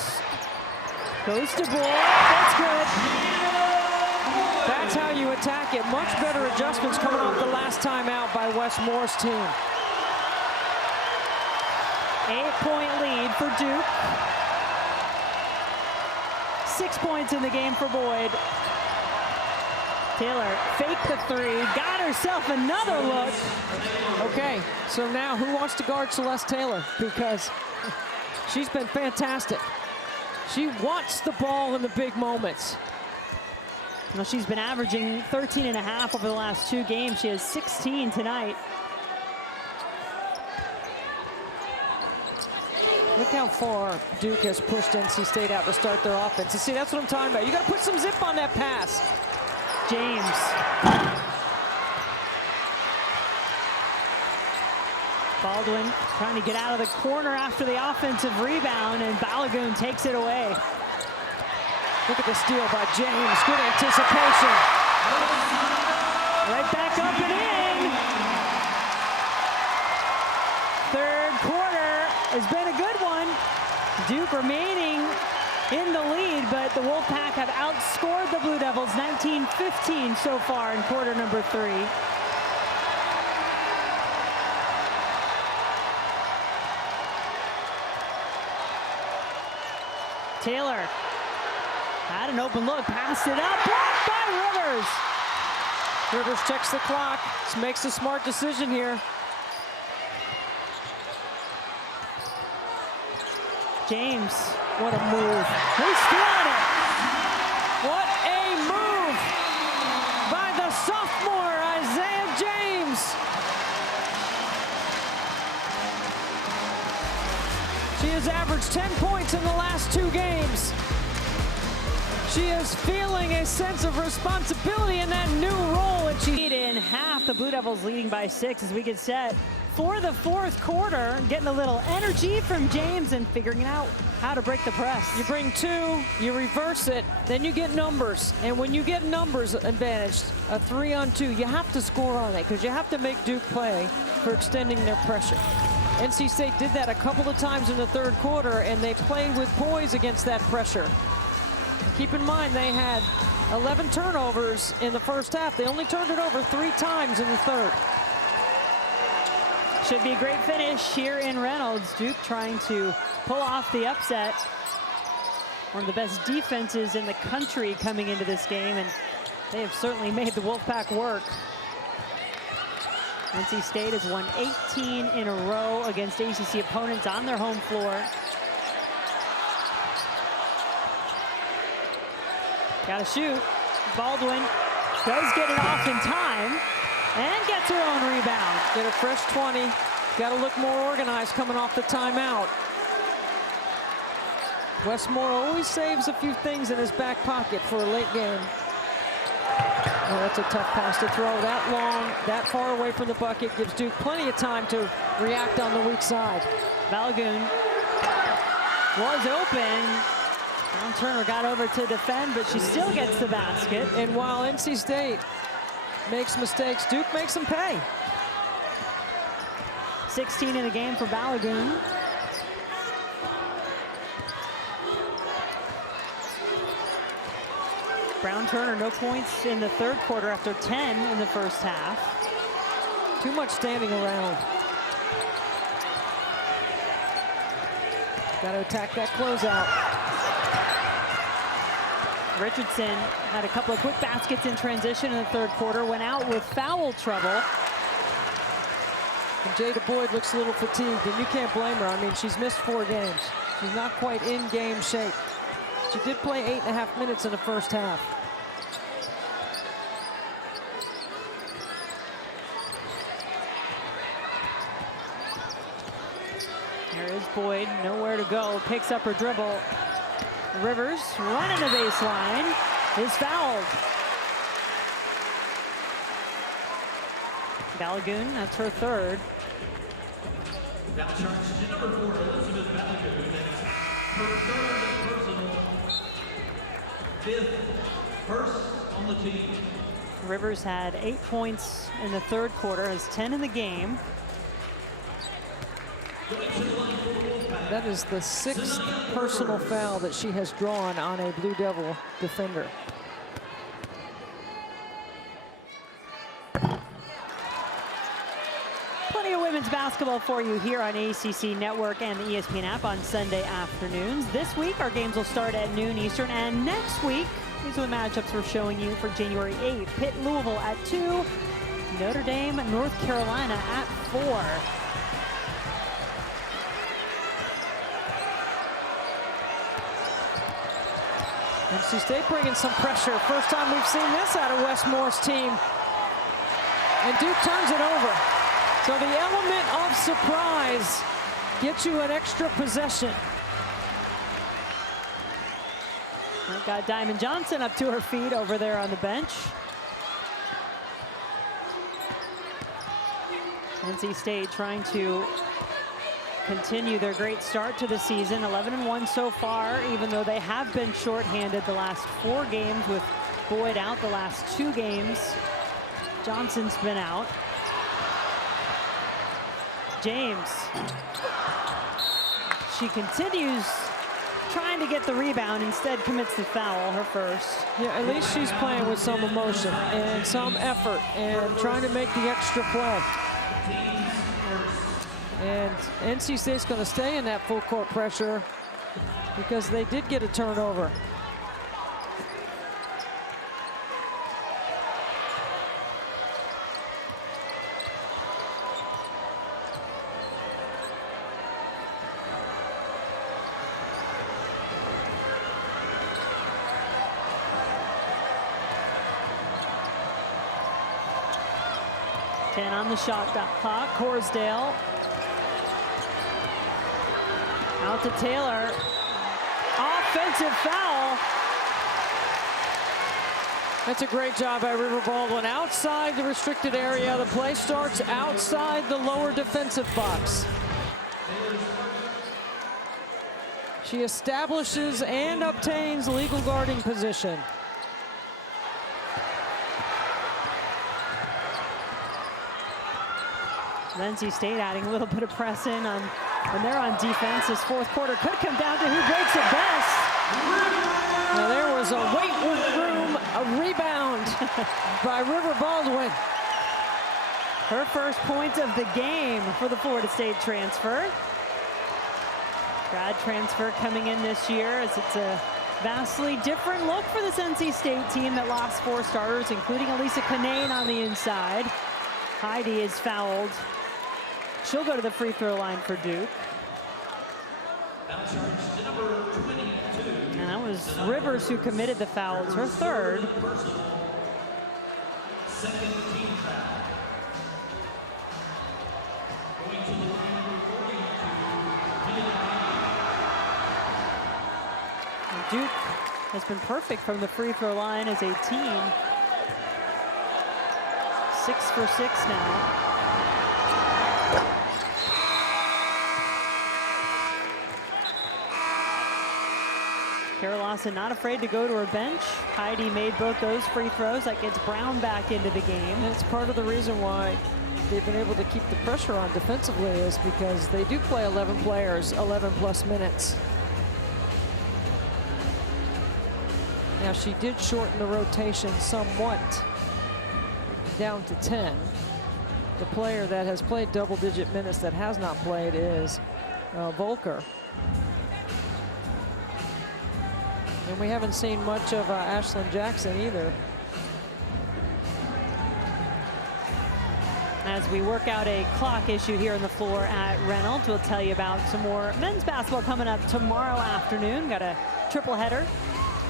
goes to Boyd. That's good. That's how you attack it. Much better adjustments coming off the last time out by Wes Moore's team. 8-point lead for Duke. 6 points in the game for Boyd. Taylor faked the three, got herself another look. Okay, so now who wants to guard Celeste Taylor? Because she's been fantastic. She wants the ball in the big moments. Well, she's been averaging 13.5 over the last 2 games. She has 16 tonight. Look how far Duke has pushed NC State out to start their offense. And see, that's what I'm talking about. You got to put some zip on that pass. James. Baldwin trying to get out of the corner after the offensive rebound, and Balogun takes it away. Look at the steal by James. Good anticipation. Right back up and in. Third quarter has been a good one. Duke remaining in the lead, but the Wolfpack have outscored the Blue Devils 19-15 so far in quarter number 3. Taylor had an open look, passed it up, blocked by Rivers. Rivers checks the clock, makes a smart decision here. James, what a move. He's stealing it. What a move by the sophomore, Isaiah James. She has averaged 10 points in the last 2 games. She is feeling a sense of responsibility in that new role. And she in half, the Blue Devils leading by 6 as we get set for the fourth quarter. Getting a little energy from James and figuring out how to break the press. You bring 2, you reverse it, then you get numbers. And when you get numbers advantaged, a 3-on-2, you have to score on it because you have to make Duke play for extending their pressure. NC State did that a couple of times in the third quarter, and they played with poise against that pressure. Keep in mind, they had 11 turnovers in the first half. They only turned it over 3 times in the third. Should be a great finish here in Reynolds. Duke trying to pull off the upset. One of the best defenses in the country coming into this game, and they have certainly made the Wolfpack work. NC State has won 18 in a row against ACC opponents on their home floor. Gotta shoot. Baldwin does get it off in time and gets her own rebound. Get a fresh 20. Got to look more organized coming off the timeout. Westmore always saves a few things in his back pocket for a late game. Oh, that's a tough pass to throw that long, that far away from the bucket. Gives Duke plenty of time to react on the weak side. Balogun was open. Brown Turner got over to defend, but she still gets the basket. And while NC State makes mistakes, Duke makes them pay. 16 in the game for Balogun. Brown Turner, no points in the third quarter after 10 in the first half. Too much standing around. Got to attack that closeout. Richardson had a couple of quick baskets in transition in the third quarter, went out with foul trouble. And Jada Boyd looks a little fatigued, and you can't blame her. I mean, she's missed 4 games. She's not quite in game shape. She did play 8.5 minutes in the first half. Here is Boyd, nowhere to go, picks up her dribble. Rivers running the baseline, is fouled. Balogun, that's her third. Foul charge to number 4, Elizabeth Balogun. That's her third personal, 5th, first on the team. Rivers had 8 points in the third quarter, has 10 in the game. That is the 6th personal foul that she has drawn on a Blue Devil defender. Plenty of women's basketball for you here on ACC Network and the ESPN app on Sunday afternoons. This week, our games will start at noon Eastern, and next week, these are the matchups we're showing you for January 8th. Pitt, Louisville at 2, Notre Dame, North Carolina at 4. NC State bringing some pressure. First time we've seen this out of Westmore's team. And Duke turns it over. So the element of surprise gets you an extra possession. We've got Diamond Johnson up to her feet over there on the bench. NC State trying to continue their great start to the season, 11-1 so far, even though they have been shorthanded the last 4 games with Boyd out the last 2 games. Johnson's been out. James. She continues trying to get the rebound, instead commits the foul, her first. Yeah, at least she's playing with some emotion and some effort and trying to make the extra play. And NC State's going to stay in that full court pressure because they did get a turnover. On the shot clock, Horsdale out to Taylor. Offensive foul. That's a great job by River Baldwin. Outside the restricted area, the play starts outside the lower defensive box. She establishes and obtains legal guarding position. NC State adding a little bit of press in on when they're on defense. This fourth quarter could come down to who breaks it best. Now there was a weight room, a rebound by River Baldwin. Her first point of the game for the Florida State transfer. Grad transfer coming in this year as it's a vastly different look for this NC State team that lost 4 starters, including Elisa Kanane on the inside. Heidi is fouled. She'll go to the free throw line for Duke. And that was Rivers who committed the foul. It's her third. Second team foul. Going to the line number 42, Duke has been perfect from the free throw line as a team. 6 for 6 now. Kara Lawson not afraid to go to her bench. Heidi made both those free throws. That gets Brown back into the game. And it's part of the reason why they've been able to keep the pressure on defensively, is because they do play 11 players, 11 plus minutes. Now, she did shorten the rotation somewhat down to 10. The player that has played double-digit minutes that has not played is Volker. And we haven't seen much of Ashlyn Jackson either. As we work out a clock issue here on the floor at Reynolds, we'll tell you about some more men's basketball coming up tomorrow afternoon. Got a triple header.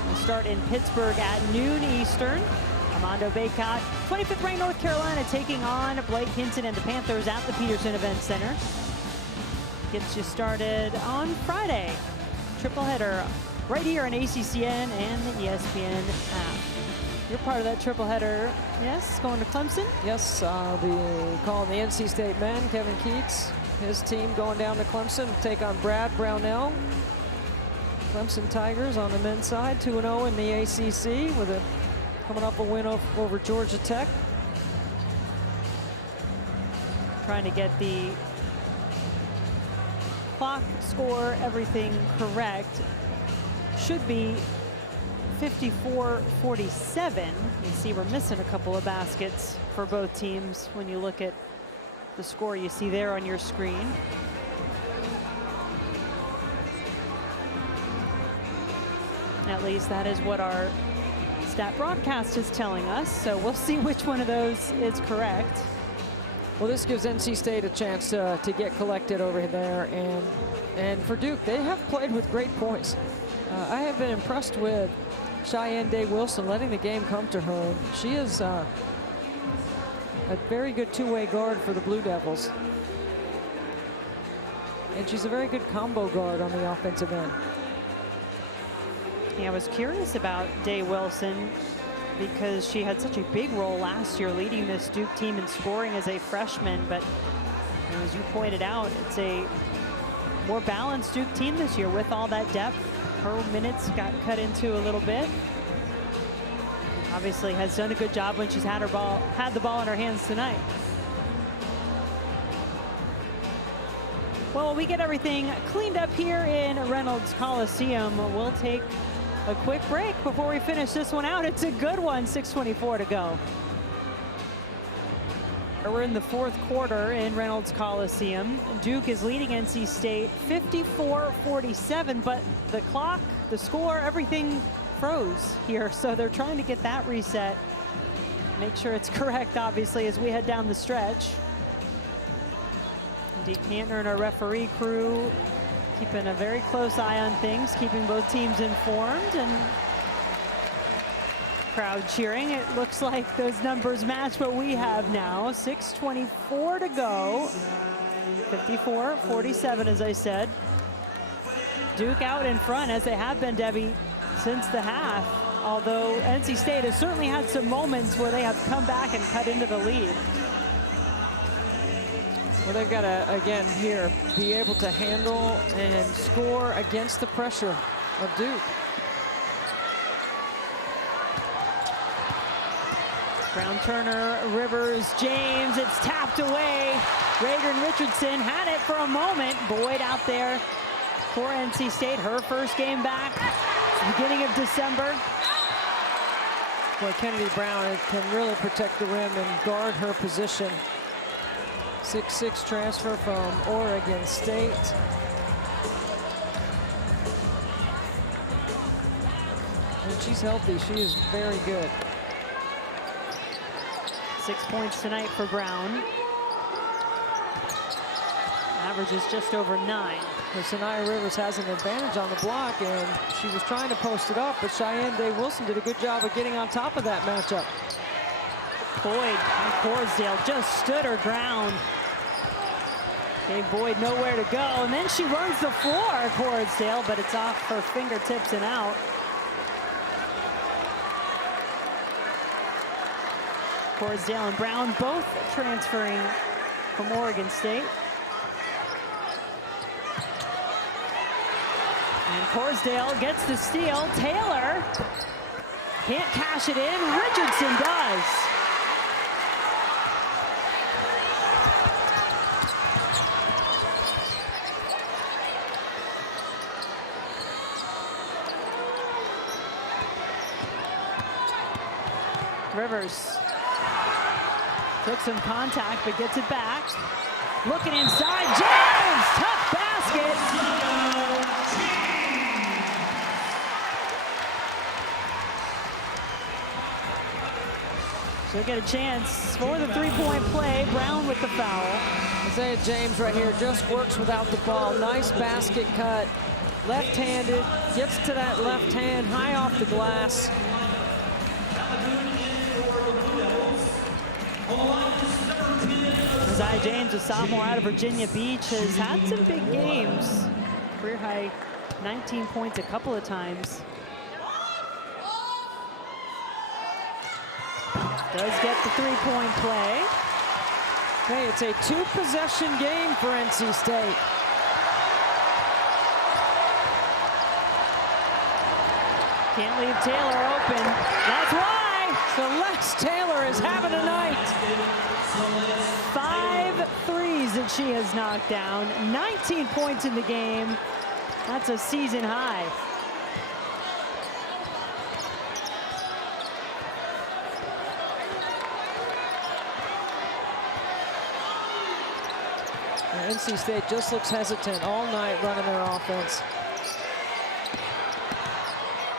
We'll start in Pittsburgh at noon Eastern. Armando Bacot, 25th ranked North Carolina, taking on Blake Hinton and the Panthers at the Peterson Event Center. Gets you started on Friday. Triple header right here on ACCN and the ESPN app. You're part of that triple header, yes, going to Clemson? Yes, I'll be calling the NC State men. Kevin Keats, his team going down to Clemson to take on Brad Brownell. Clemson Tigers on the men's side, 2-0 in the ACC with a coming up a win over Georgia Tech. Trying to get the clock, score, everything correct. Should be 54-47. You see we're missing a couple of baskets for both teams when you look at the score you see there on your screen. At least that is what our stat broadcast is telling us. So we'll see which one of those is correct. Well, this gives NC State a chance to get collected over there. And for Duke, they have played with great points. I have been impressed with Cheyenne Day-Wilson letting the game come to her. She is a very good two-way guard for the Blue Devils. And she's a very good combo guard on the offensive end. Yeah, I was curious about Day-Wilson because she had such a big role last year leading this Duke team in scoring as a freshman. But you know, as you pointed out, it's a more balanced Duke team this year with all that depth. Her minutes got cut into a little bit. Obviously has done a good job when she's had the ball in her hands tonight. Well, we get everything cleaned up here in Reynolds Coliseum. We'll take a quick break before we finish this one out. It's a good one, 6:24 to go. We're in the fourth quarter in Reynolds Coliseum. Duke is leading NC State 54-47, but the clock, the score, everything froze here. So they're trying to get that reset. Make sure it's correct, obviously, as we head down the stretch. Dee Kantner and our referee crew keeping a very close eye on things, keeping both teams informed, and crowd cheering. It looks like those numbers match what we have now. 6:24 to go. 54-47, as I said. Duke out in front, as they have been, Debbie, since the half. Although NC State has certainly had some moments where they have come back and cut into the lead. Well, they've got to, again, here, be able to handle and score against the pressure of Duke. Brown, Turner, Rivers, James, it's tapped away. Reagan Richardson had it for a moment. Boyd out there for NC State, her first game back, beginning of December. Boy, Kennedy Brown can really protect the rim and guard her position. 6'6" transfer from Oregon State. When she's healthy, she is very good. 6 points tonight for Brown. Average is just over 9. Well, Sanaya Rivers has an advantage on the block, and she was trying to post it up, but Cheyenne Day-Wilson did a good job of getting on top of that matchup. Boyd and Corsdale just stood her ground. Gave Boyd nowhere to go, and then she runs the floor, Cordsdale, but it's off her fingertips and out. Cordsdale and Brown both transferring from Oregon State. And Cordsdale gets the steal. Taylor can't cash it in. Richardson does. Rivers took some contact, but gets it back. Looking inside, James, tough basket. She'll get a chance for the three-point play. Brown with the foul. Isaiah James right here just works without the ball. Nice basket cut, left-handed, gets to that left hand, high off the glass. Isaiah James, a sophomore out of Virginia Beach, has had some big games. Career high 19 points a couple of times. Does get the three-point play. Hey, it's a two-possession game for NC State. Can't leave Taylor open. That's why Celeste Taylor is having a night. 5 threes that she has knocked down. 19 points in the game. That's a season high. NC State just looks hesitant all night running their offense.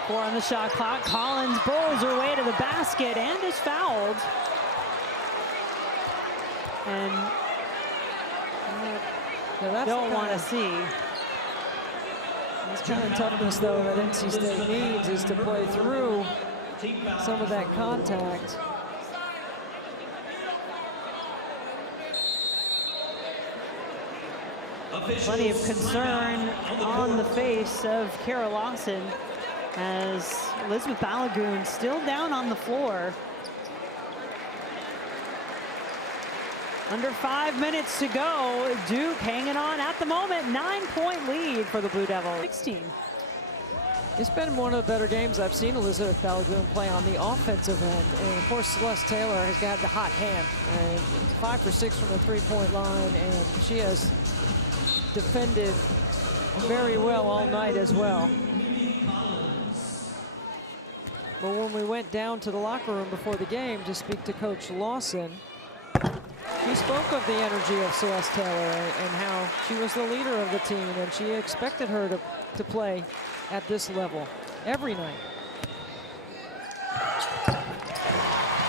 4 on the shot clock. Collins bowls her way to the basket and is fouled. And don't want to see. This kind of toughness, though, that NC State needs is to play through some of that contact. Plenty of concern on the face of Kara Lawson as Elizabeth Balogun still down on the floor. Under 5 minutes to go. Duke hanging on at the moment. 9-point lead for the Blue Devils. 16. It's been one of the better games I've seen Elizabeth Balogun play on the offensive end. And of course, Celeste Taylor has got the hot hand. 5 for 6 from the three-point line, and she has defended very well all night as well. But when we went down to the locker room before the game to speak to Coach Lawson, she spoke of the energy of Celeste Taylor and how she was the leader of the team, and she expected her to play at this level every night.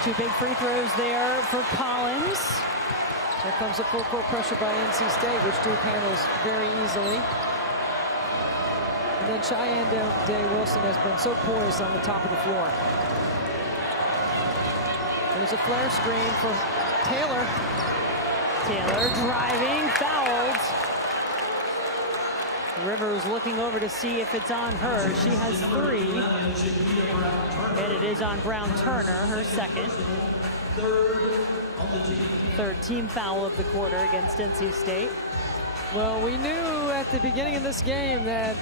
2 big free throws there for Collins. Here comes the full court pressure by NC State, which Duke handles very easily. And then Cheyenne Day-Wilson has been so poised on the top of the floor. There's a flare screen for Taylor. Taylor driving, fouled. Rivers looking over to see if it's on her. She has 3. And it is on Brown Turner, her second. Third team foul of the quarter against NC State. Well, we knew at the beginning of this game that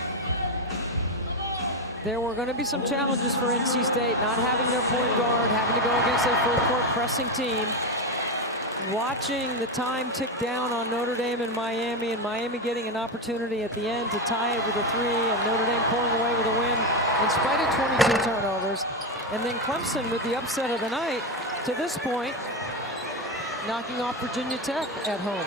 there were going to be some challenges for NC State, not having their point guard, having to go against a full court pressing team. Watching the time tick down on Notre Dame and Miami getting an opportunity at the end to tie it with a 3, and Notre Dame pulling away with a win in spite of 22 turnovers. And then Clemson with the upset of the night to this point, knocking off Virginia Tech at home.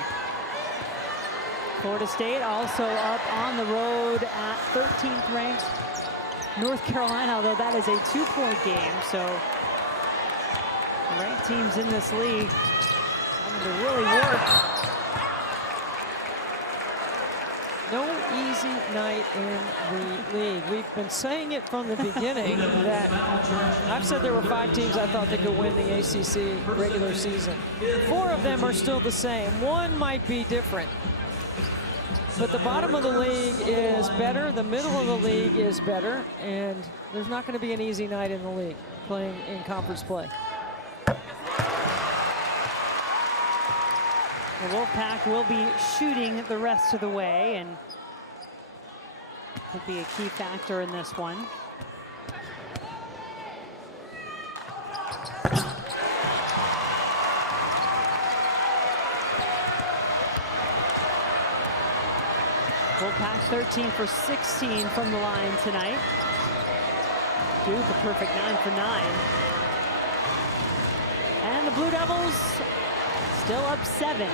Florida State also up on the road at 13th ranked North Carolina, although that is a 2-point game. So ranked teams in this league having to really work. No easy night in the league. We've been saying it from the beginning that I've said there were 5 teams I thought that could win the ACC regular season. 4 of them are still the same. 1 might be different. But the bottom of the league is better, the middle of the league is better, and there's not going to be an easy night in the league playing in conference play. The Wolfpack will be shooting the rest of the way, and could be a key factor in this one. Wolfpack 13 for 16 from the line tonight. Duke a perfect 9 for 9. And the Blue Devils still up 7.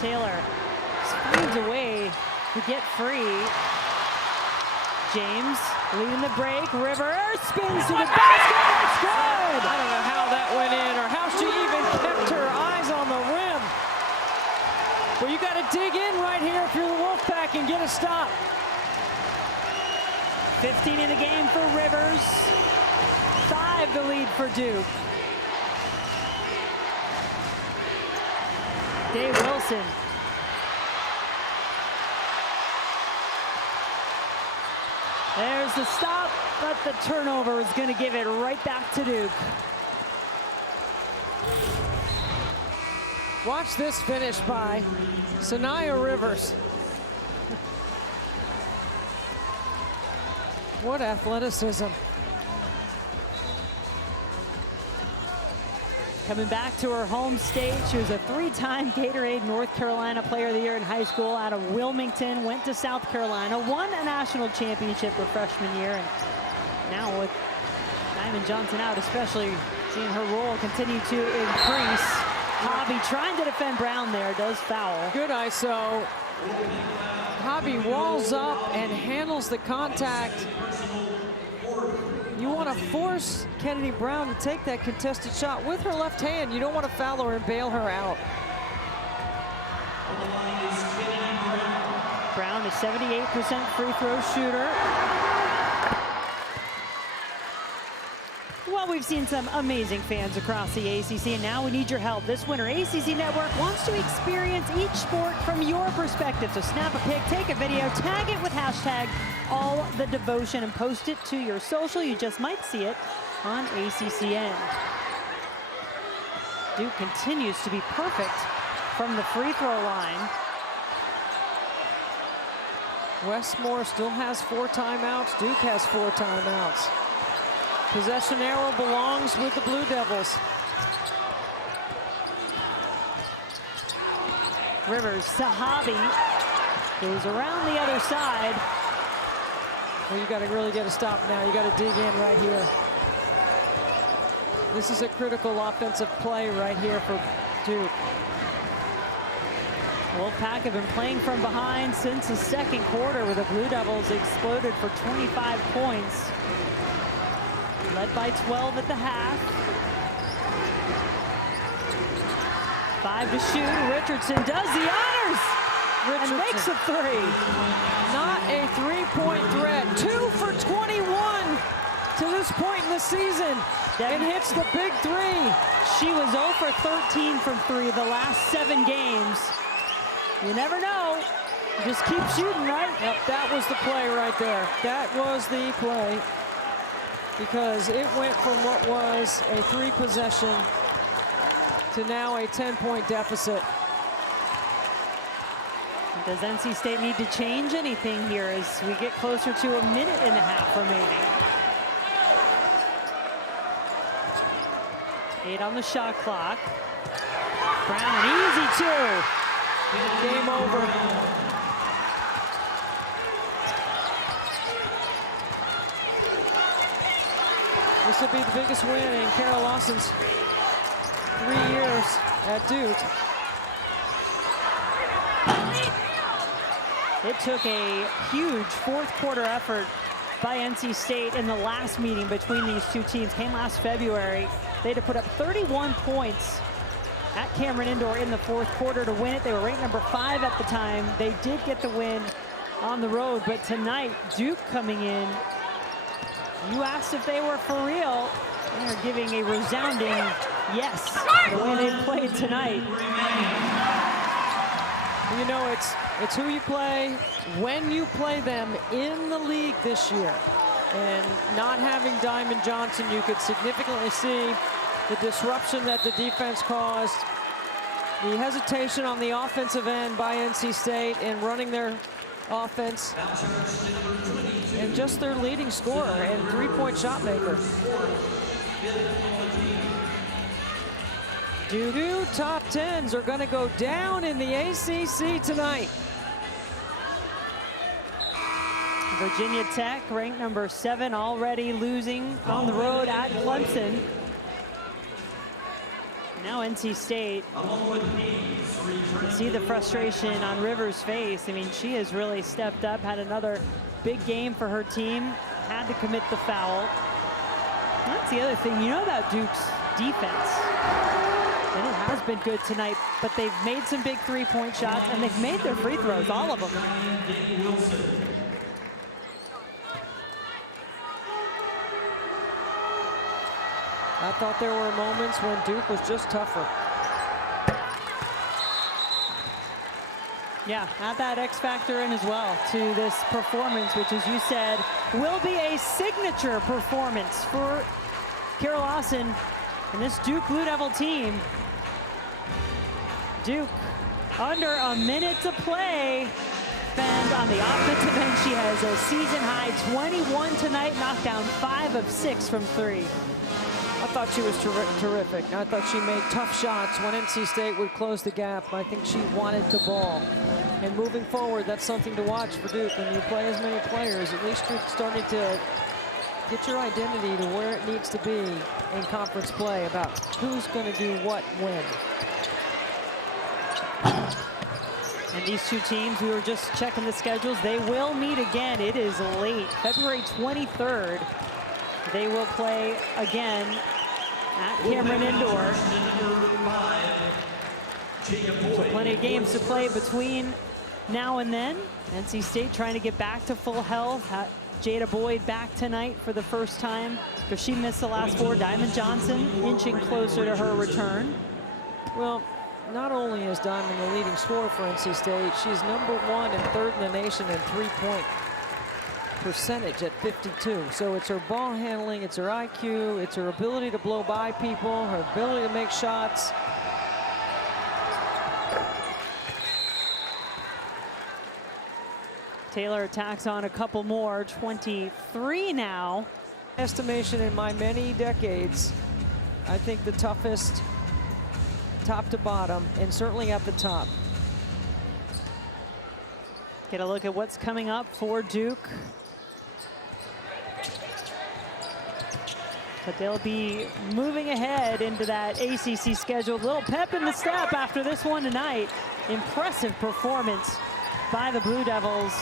Taylor finds a way to get free. James leading the break. Rivers spins to the basket. It's good. I don't know how that went in or how she even kept her eyes on the rim. Well, you got to dig in right here if you're the Wolfpack and get a stop. 15 in the game for Rivers. 5 the lead for Duke. Dave Wilson. There's the stop, but the turnover is going to give it right back to Duke. Watch this finish by Sanaya Rivers. What athleticism. Coming back to her home state, she was a 3-time Gatorade North Carolina Player of the Year in high school out of Wilmington, went to South Carolina, won a national championship her freshman year, and now with Diamond Johnson out, especially seeing her role continue to increase. Hobby trying to defend Brown there, does foul. Good ISO. Hobby walls up and handles the contact. You want to force Kennedy Brown to take that contested shot with her left hand. You don't want to foul her and bail her out. Brown is 78% free throw shooter. Well, we've seen some amazing fans across the ACC, and now we need your help. This winter, ACC Network wants to experience each sport from your perspective. So snap a pic, take a video, tag it with hashtag #AllTheDevotion, and post it to your social. You just might see it on ACCN. Duke continues to be perfect from the free throw line. Westmore still has 4 timeouts. Duke has 4 timeouts. Possession arrow belongs with the Blue Devils. Rivers to Hobby. Goes around the other side. Well, you got to really get a stop now. You got to dig in right here. This is a critical offensive play right here for Duke. Wolfpack have been playing from behind since the second quarter, where the Blue Devils exploded for 25 points. Led by 12 at the half. 5 to shoot. Richardson does the honors and makes a 3. Not a 3-point threat. 2 for 21 to this point in the season. And hits the big 3. She was 0 for 13 from 3 the last 7 games. You never know. Just keep shooting, right? Yep, that was the play right there. That was the play. Because it went from what was a 3-possession to now a 10-point deficit. Does NC State need to change anything here as we get closer to a minute and a half remaining? 8 on the shot clock. Brown, easy 2. Game over. This will be the biggest win in Carol Lawson's 3 years at Duke. It took a huge fourth-quarter effort by NC State in the last meeting between these two teams. Came last February. They had to put up 31 points at Cameron Indoor in the fourth quarter to win it. They were ranked number 5 at the time. They did get the win on the road, but tonight, Duke coming in You asked if they were for real. They're giving a resounding yes, the way they played tonight. You know, it's who you play, when you play them in the league this year. And not having Diamond Johnson, you could significantly see the disruption that the defense caused, the hesitation on the offensive end by NC State in running their offense, and just their leading scorer and three-point shot maker. Two top 10s are going to go down in the ACC tonight. Virginia Tech, ranked number 7, already losing on the road at Clemson. Now NC State. You see the frustration on Rivers' face. I mean, she has really stepped up, had another big game for her team, had to commit the foul. That's the other thing, you know, about Duke's defense. And it has been good tonight, but they've made some big three-point shots, and they've made their free throws, all of them. I thought there were moments when Duke was just tougher. Yeah, add that X factor in as well to this performance, which, as you said, will be a signature performance for Kara Lawson and this Duke Blue Devil team. Duke under a minute to play. And on the offensive end, she has a season-high 21 tonight, knocked down 5 of 6 from 3. I thought she was terrific. I thought she made tough shots when NC State would close the gap. I think she wanted the ball. And moving forward, that's something to watch for Duke. When you play as many players, at least you're starting to get your identity to where it needs to be in conference play about who's going to do what when. And these two teams, we were just checking the schedules, they will meet again. It is late, February 23rd. They will play again at Cameron Indoor. So plenty of games to play between now and then. NC State trying to get back to full health. Jada Boyd back tonight for the first time because she missed the last 4. Diamond Johnson inching closer to her return. Well, not only is Diamond the leading scorer for NC State, she's number 1 and 3rd in the nation in three-point percentage at 52. So it's her ball handling, it's her IQ, it's her ability to blow by people, her ability to make shots. Taylor attacks on a couple more, 23 now. Estimation in my many decades, I think the toughest top to bottom, and certainly at the top. Get a look at what's coming up for Duke. But they'll be moving ahead into that ACC schedule. Little pep in the step after this one tonight. Impressive performance by the Blue Devils,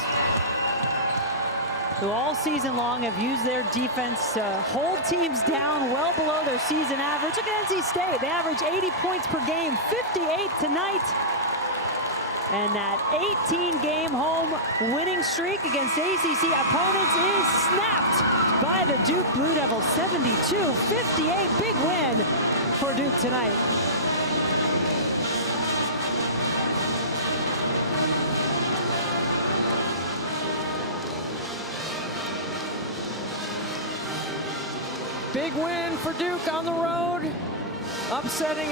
who all season long have used their defense to hold teams down well below their season average. Look at NC State. They average 80 points per game, 58 tonight. And that 18-game home winning streak against ACC opponents is snapped by the Duke Blue Devils. 72-58, big win for Duke tonight. Big win for Duke on the road, upsetting